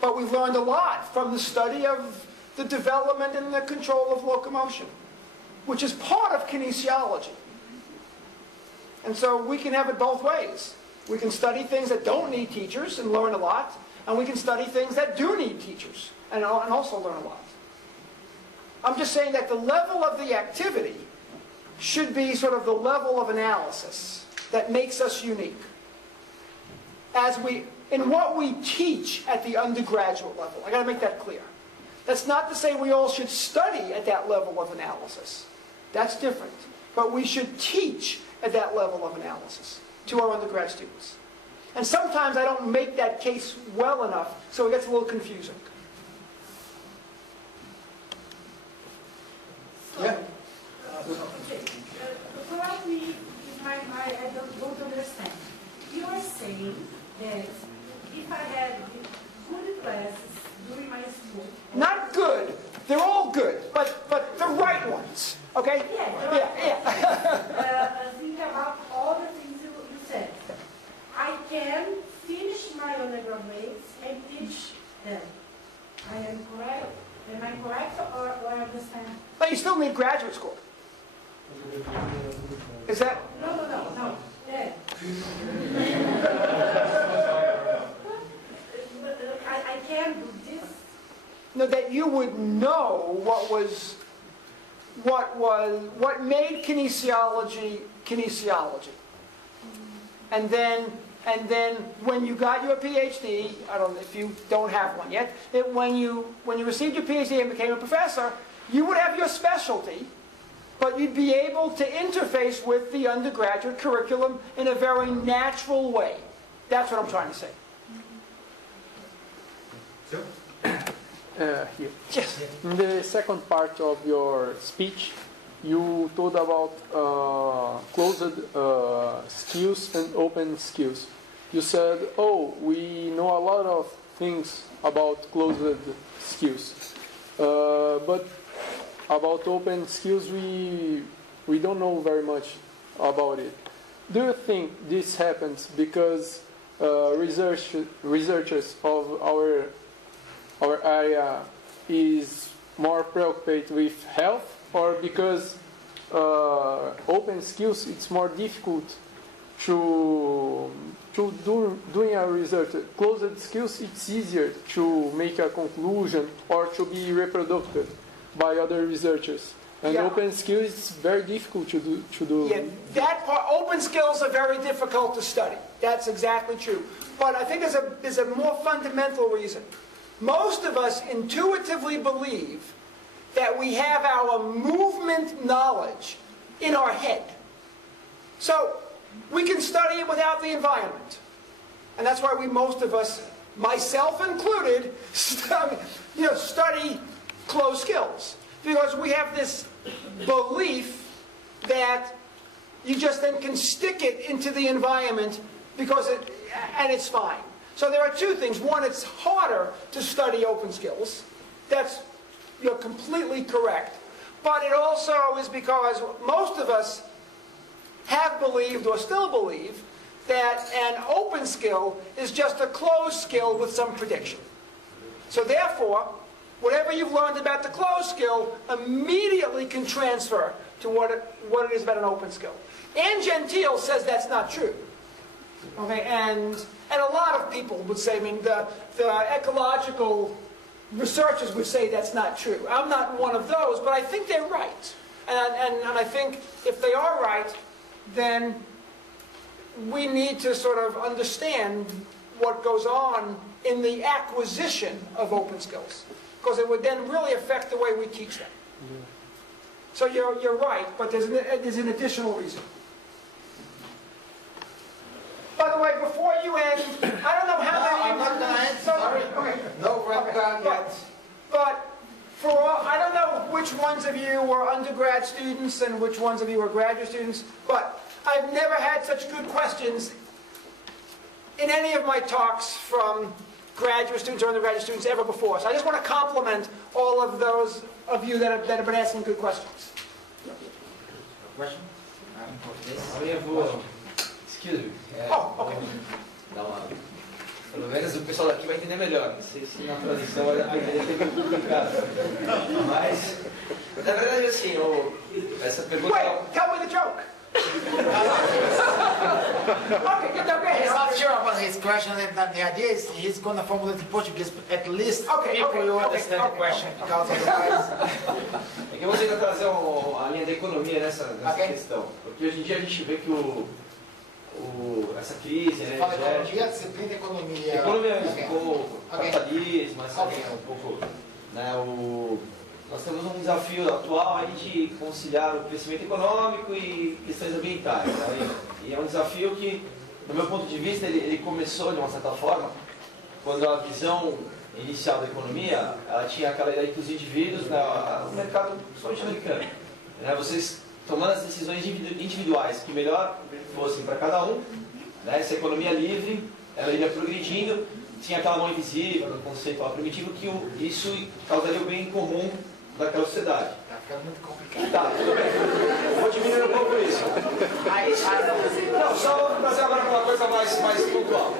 But we've learned a lot from the study of the development and the control of locomotion, which is part of kinesiology. And so we can have it both ways. We can study things that don't need teachers and learn a lot, and we can study things that do need teachers and also learn a lot. I'm just saying that the level of the activity should be sort of the level of analysis that makes us unique. In what we teach at the undergraduate level. I got to make that clear. That's not to say we all should study at that level of analysis. That's different. But we should teach at that level of analysis to our undergrad students. And sometimes I don't make that case well enough, so it gets a little confusing. Yeah. Okay. Correct me if I don't understand. You are saying that if I had good classes during my school... Not good. They're all good, but the right ones. Okay? Yeah. Think about all the things you said. I can finish my undergraduates and teach them. I am correct? Am I correct or I understand? But you still need graduate school. Is that? No. Yeah. I can do this. No, that you would know what made kinesiology. And then And then when you got your PhD, I don't know if you don't have one yet, when you received your PhD and became a professor, you would have your specialty, but you'd be able to interface with the undergraduate curriculum in a very natural way. That's what I'm trying to say. Here. Yes. In the second part of your speech, you told about closed skills and open skills. You said, oh, we know a lot of things about closed skills, but about open skills, we don't know very much about it. Do you think this happens because researchers of our area is more preoccupied with health, or because open skills it's more difficult doing a research? Closed skills it's easier to make a conclusion or to be reproduced by other researchers, and open skills it's very difficult to do. Yeah, that part, open skills are very difficult to study. That's exactly true. But I think there's a more fundamental reason. Most of us intuitively believe that we have our movement knowledge in our head. So we can study it without the environment. And that's why most of us, myself included, study closed skills. Because we have this belief that you just then can stick it into the environment and it's fine. So there are two things. One, it's harder to study open skills. You're completely correct. But it also is because most of us have believed or still believe that an open skill is just a closed skill with some prediction. So therefore, whatever you've learned about the closed skill immediately can transfer to what it is about an open skill. Anne Gentile says that's not true. Okay, and a lot of people would say, I mean, the ecological researchers would say that's not true. I'm not one of those, but I think they're right. And I think if they are right, then we need to sort of understand what goes on in the acquisition of open skills, because it would then really affect the way we teach them. So you're right, but there's an additional reason. By the way, before you end, I don't know how many... I'm not going to end, sorry. Okay. No red card yet. But I don't know which ones of you were undergrad students and which ones of you were graduate students, but I've never had such good questions in any of my talks from graduate students or undergraduate students ever before. So I just want to compliment all of those of you that have been asking good questions. Question? Excuse me. Oh, okay. Pelo menos o pessoal daqui vai entender melhor. Não sei se na tradução vai ser bem complicado. Mas, na verdade, assim, essa pergunta... Wait, tell me the joke. Okay, get that He's not sure about his question, and the idea is he's going to formulate in Portuguese, but at least people will understand the question, because otherwise... É que eu vou tentar trazer a linha da economia nessa questão. Porque hoje em dia a gente vê que essa crise, né? Fala economia, disciplina economia. Economia, um pouco, capitalismo, essa um pouco, né? Nós temos um desafio atual aí de conciliar o crescimento econômico e questões ambientais. Né? E é um desafio que, do meu ponto de vista, ele começou de uma certa forma quando a visão inicial da economia, ela tinha aquela ideia que os indivíduos, no mercado principalmente americano, né? Vocês tomando as decisões individuais que melhor fossem para cada um, né? Essa economia livre, ela ia progredindo, tinha aquela mão invisível, o conceito primitivo, que isso causaria o bem comum daquela sociedade. Tá ficando muito complicado. Tá, tudo bem. Vou diminuir um pouco isso. Não, só vou trazer agora uma coisa mais pontual.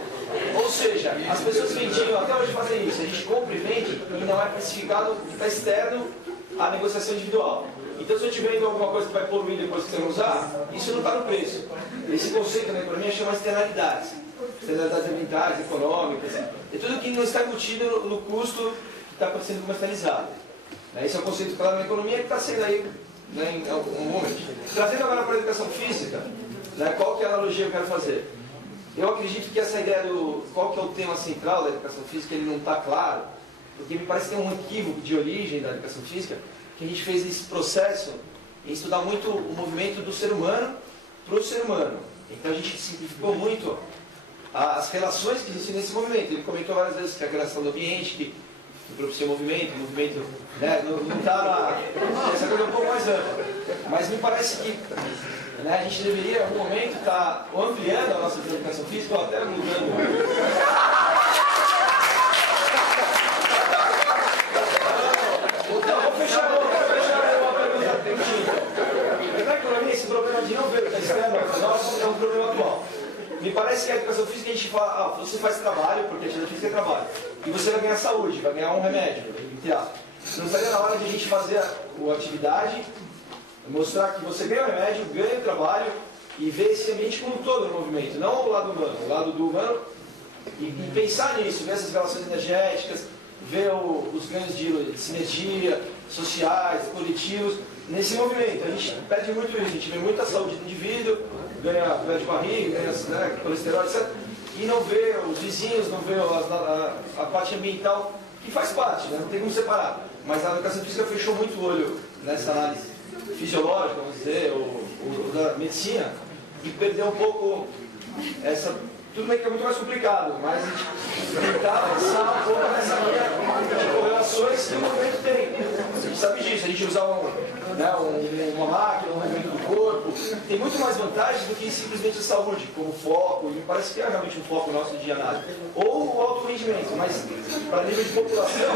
Ou seja, as pessoas vendiam, até hoje fazem isso, a gente compra e vende e não é precificado, está externo à negociação individual. Então se eu estiver vendo alguma coisa que vai poluir depois que você não usar, isso não está no preço. Esse conceito na economia chama externalidades. Externalidades ambientais, econômicas, é tudo que não está embutido no custo que está sendo comercializado. Esse é o conceito claro na economia que está sendo aí, né, em algum momento. Trazendo agora para a educação física, né, qual que é a analogia que eu quero fazer? Eu acredito que essa ideia do qual que é o tema central da educação física, ele não está claro, porque me parece que tem um equívoco de origem da educação física, que a gente fez esse processo em estudar muito o movimento do ser humano para o ser humano. Então a gente simplificou muito as relações que existem nesse movimento. Ele comentou várias vezes que a criação do ambiente, que propicia o movimento, né, não está na... Essa coisa é um pouco mais ampla. Mas me parece que, né, a gente deveria, em algum momento, estar ampliando a nossa educação física ou até mudando. Então, vou fechar uma pergunta. Lembrar que para mim esse problema de não ver o que é externo é um problema atual. Me parece que a educação física a gente fala, você faz trabalho, porque a atividade física é trabalho, e você vai ganhar saúde, vai ganhar um remédio, entre aspas. Não estaria na hora de a gente fazer a atividade, mostrar que você ganha o remédio, ganha o trabalho, e ver esse ambiente como um todo no movimento, não o lado humano, o lado do humano, e pensar nisso, ver essas relações energéticas, ver os ganhos de sinergia, sociais, coletivos, nesse movimento. A gente perde muito isso, a gente vê muita saúde do indivíduo, ganha pé de barriga, ganha, né, colesterol, etc. E não vê os vizinhos, não vê a parte ambiental, que faz parte, né? Não tem como separar. Mas a educação física fechou muito o olho nessa análise fisiológica, vamos dizer, ou da medicina, e perdeu um pouco essa... Tudo bem que é muito mais complicado, mas a gente tentar pensar um pouco nessa linha de correlações que o movimento tem. A gente sabe disso, a gente usar uma máquina, um movimento do corpo, tem muito mais vantagens do que simplesmente a saúde, como foco, e me parece que é realmente um foco nosso de análise. Ou o alto rendimento, mas para nível de população,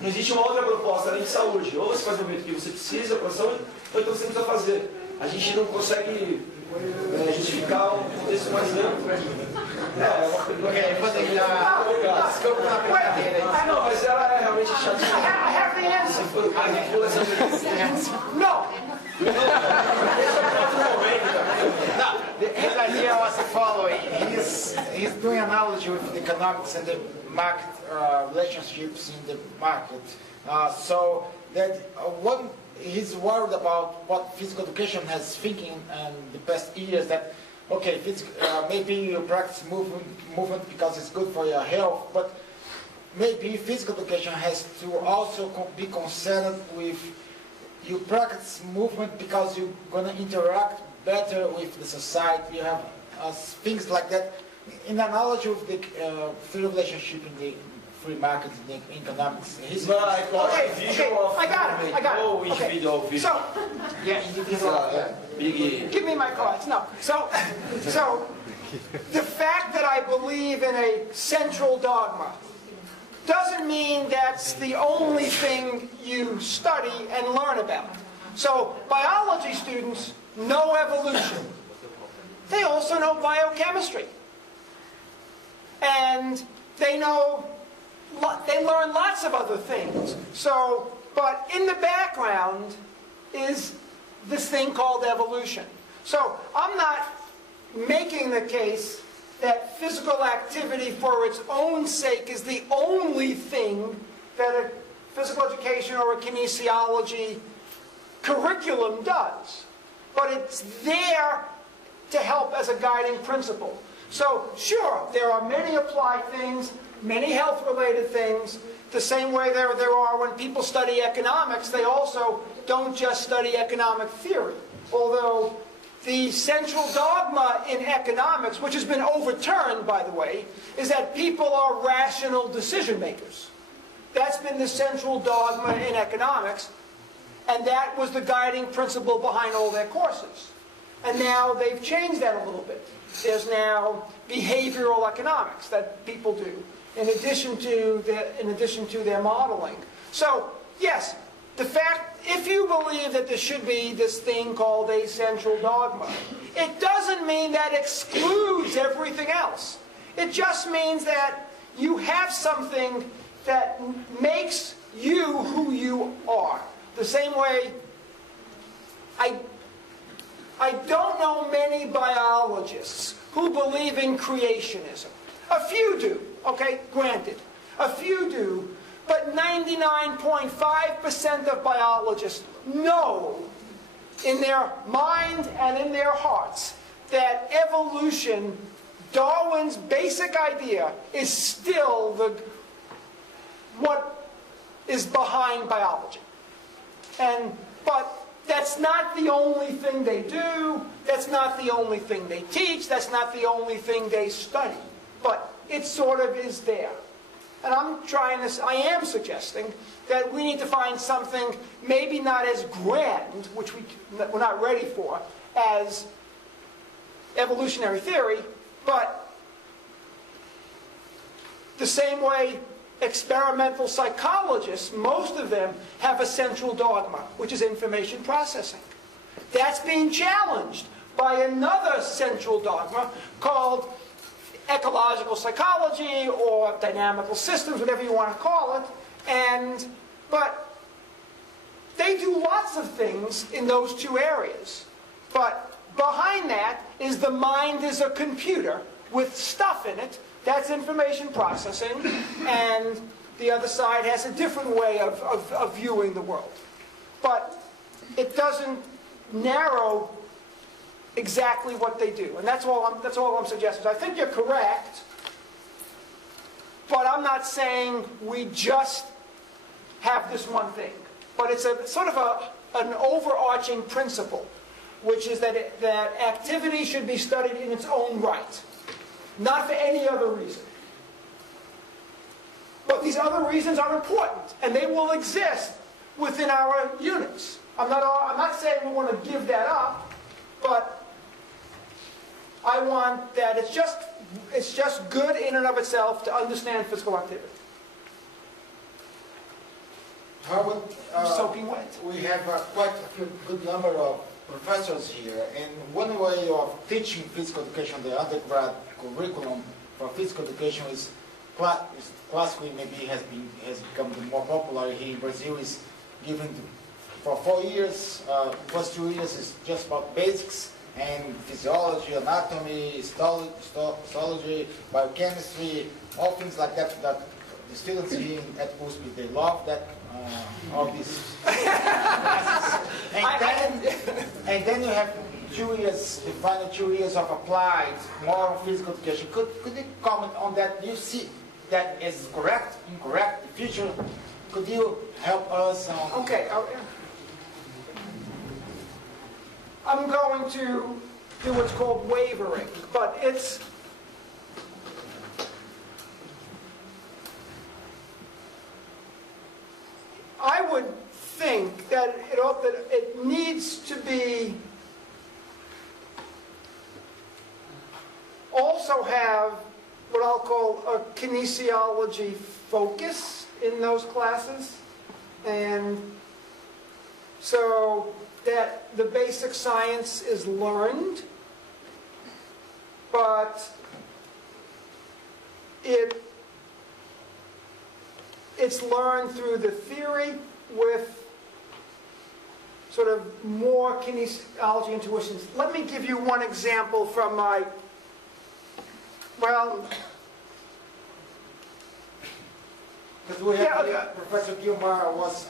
não existe uma outra proposta além de saúde. Ou você faz o movimento que você precisa para a saúde, ou então você precisa fazer. A gente não consegue justificar um contexto mais amplo. É uma pergunta não, mas ela é realmente chatinha. I have the answer. No. His idea was the following. He's doing analogy with the economics and the market relationships in the market. So that one, he's worried about what physical education has thinking in the past years that, okay, maybe you practice movement because it's good for your health, but maybe physical education has to also be concerned with you practice movement because you're going to interact better with the society. You have things like that. In analogy with the free relationship in the free market, in the economics. I got it. Okay. So, yeah, individual. Give me my cards. No. So the fact that I believe in a central dogma doesn't mean that's the only thing you study and learn about. So biology students know evolution. They also know biochemistry. And they learn lots of other things. So, but in the background is this thing called evolution. So I'm not making the case that physical activity for its own sake is the only thing that a physical education or a kinesiology curriculum does. But it's there to help as a guiding principle. So sure, there are many applied things, many health-related things, the same way there are when people study economics, they also don't just study economic theory. Although the central dogma in economics, which has been overturned, by the way, is that people are rational decision makers. That's been the central dogma in economics, and that was the guiding principle behind all their courses. And now they've changed that a little bit. There's now behavioral economics that people do, in addition to their modeling. So, yes, the fact, if you believe that there should be this thing called a central dogma, it doesn't mean that excludes everything else. It just means that you have something that makes you who you are. The same way, I don't know many biologists who believe in creationism. A few do, okay, granted. A few do. But 99.5% of biologists know in their mind and in their hearts that evolution Darwin's basic idea is still what is behind biology. But that's not the only thing they do. That's not the only thing they teach. That's not the only thing they study. But it sort of is there. And I am suggesting that we need to find something maybe not as grand, which we're not ready for, as evolutionary theory, but the same way experimental psychologists, most of them have a central dogma, which is information processing. That's being challenged by another central dogma called ecological psychology or dynamical systems, whatever you want to call it. But they do lots of things in those two areas. But behind that is the mind is a computer with stuff in it. That's information processing. And the other side has a different way of viewing the world. But it doesn't narrow exactly what they do. And that's all I'm suggesting. I think you're correct, but I'm not saying we just have this one thing. But it's a sort of an overarching principle, which is that activity should be studied in its own right, not for any other reason. But these other reasons are important, and they will exist within our units. I'm not saying we want to give that up, but I want that it's just good in and of itself to understand physical activity. Howard, Soaking wet. we have quite a good number of professors here, and one way of teaching physical education, the undergrad curriculum for physical education is classically maybe has become more popular here in Brazil, is given for 4 years. First 2 years is just about basics and physiology, anatomy, histology, biochemistry, all things like that. That the students here at USP, they love that. All these classes. And then you have 2 years, the final 2 years of applied, more physical education. Could you comment on that? Do you see that is correct, incorrect, the future? Could you help us? Okay. I'm going to do what's called wavering, but it's... I would think that it needs to be also have what I'll call a kinesiology focus in those classes, and so that the basic science is learned, but it's learned through the theory with sort of more kinesiology intuitions. Let me give you one example from my, well... Because we have Professor Gilmar was,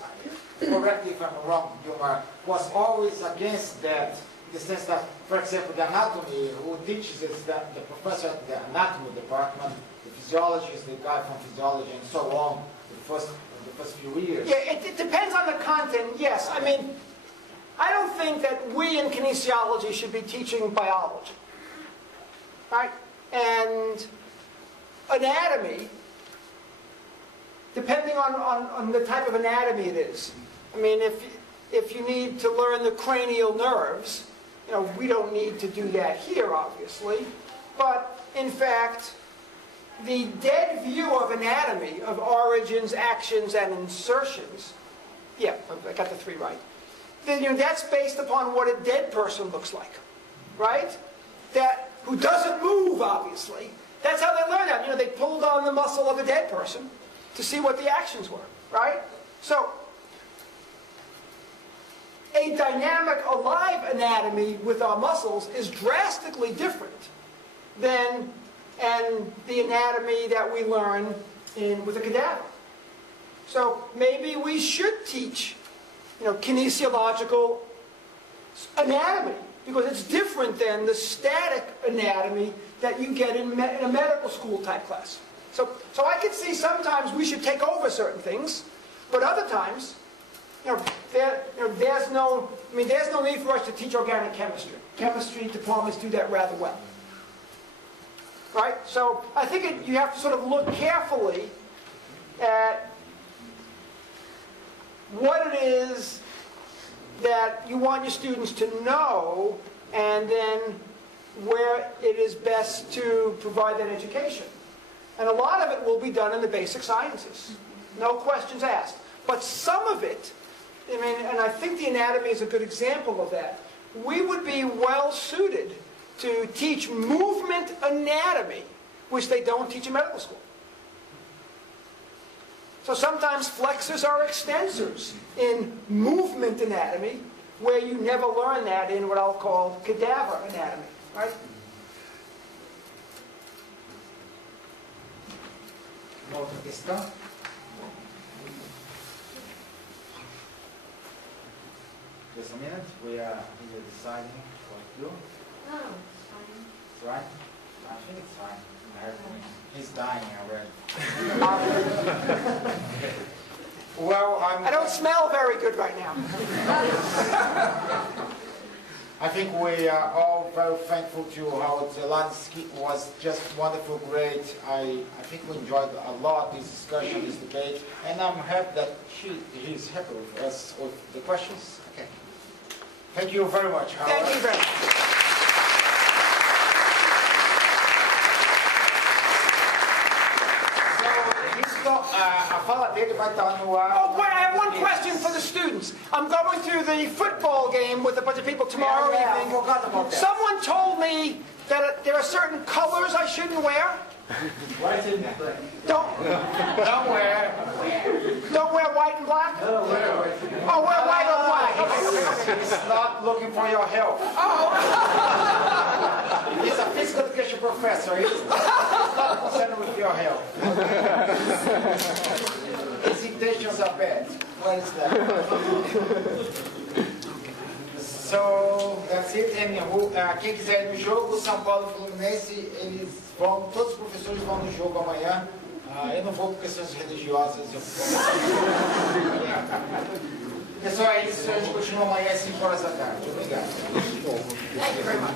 correct me if I'm wrong, Gilmar, was always against that, in the sense that, for example, the anatomy, who teaches is the professor at the anatomy department, the physiologist, the guy from physiology, and so on, the first few years. Yeah, it depends on the content, yes. I mean, I don't think that we in kinesiology should be teaching biology, right? And anatomy, depending on the type of anatomy it is. I mean, if you need to learn the cranial nerves, we don't need to do that here, obviously. But, in fact, the dead view of anatomy, of origins, actions, and insertions, yeah, I got the 3 right, then, that's based upon what a dead person looks like, right? Who doesn't move, obviously. That's how they learn that. They pulled on the muscle of a dead person to see what the actions were, right? So, a dynamic, alive anatomy with our muscles is drastically different than the anatomy that we learn with a cadaver. So maybe we should teach, kinesiological anatomy because it's different than the static anatomy that you get in a medical school type class. So I can see sometimes we should take over certain things, but other times, there's no need for us to teach organic chemistry. Chemistry departments do that rather well. Right? So I think you have to sort of look carefully at what it is that you want your students to know, and then where it is best to provide that education. And a lot of it will be done in the basic sciences. No questions asked. But some of it, and I think the anatomy is a good example of that, we would be well suited to teach movement anatomy, which they don't teach in medical school. So sometimes flexors are extensors in movement anatomy, where you never learn that in what I'll call cadaver anatomy. Right? Uma outra questão? Just a minute, we are deciding what to do. No, it's fine. It's right? I think it's fine. He's dying already. Well, I don't smell very good right now. I think we are all very thankful to how Zelaznik was just wonderful, great. I think we enjoyed a lot this discussion, this debate, and I'm happy that he's happy with us with the questions. Okay. Thank you very much. Thank you very much. A fala dele vai estar no ar. Oh, wait, I have one question for the students. I'm going to the football game with a bunch of people tomorrow evening. I forgot about that. Someone told me that there are certain colors I shouldn't wear. White and black. Don't wear white and black? No, wear white. Oh, wear white or black. Okay. He's not looking for your help. Oh. He's a physical education professor. He's not concerned with your help. His intentions are bad. What is that? So, that's it. And quem quiser ir no jogo, São Paulo e Fluminense, todos os professores vão no jogo amanhã. Eu não vou por questões religiosas. Pessoal, é isso. A gente continua amanhã às 5 horas da tarde. Obrigado. Thank you very much.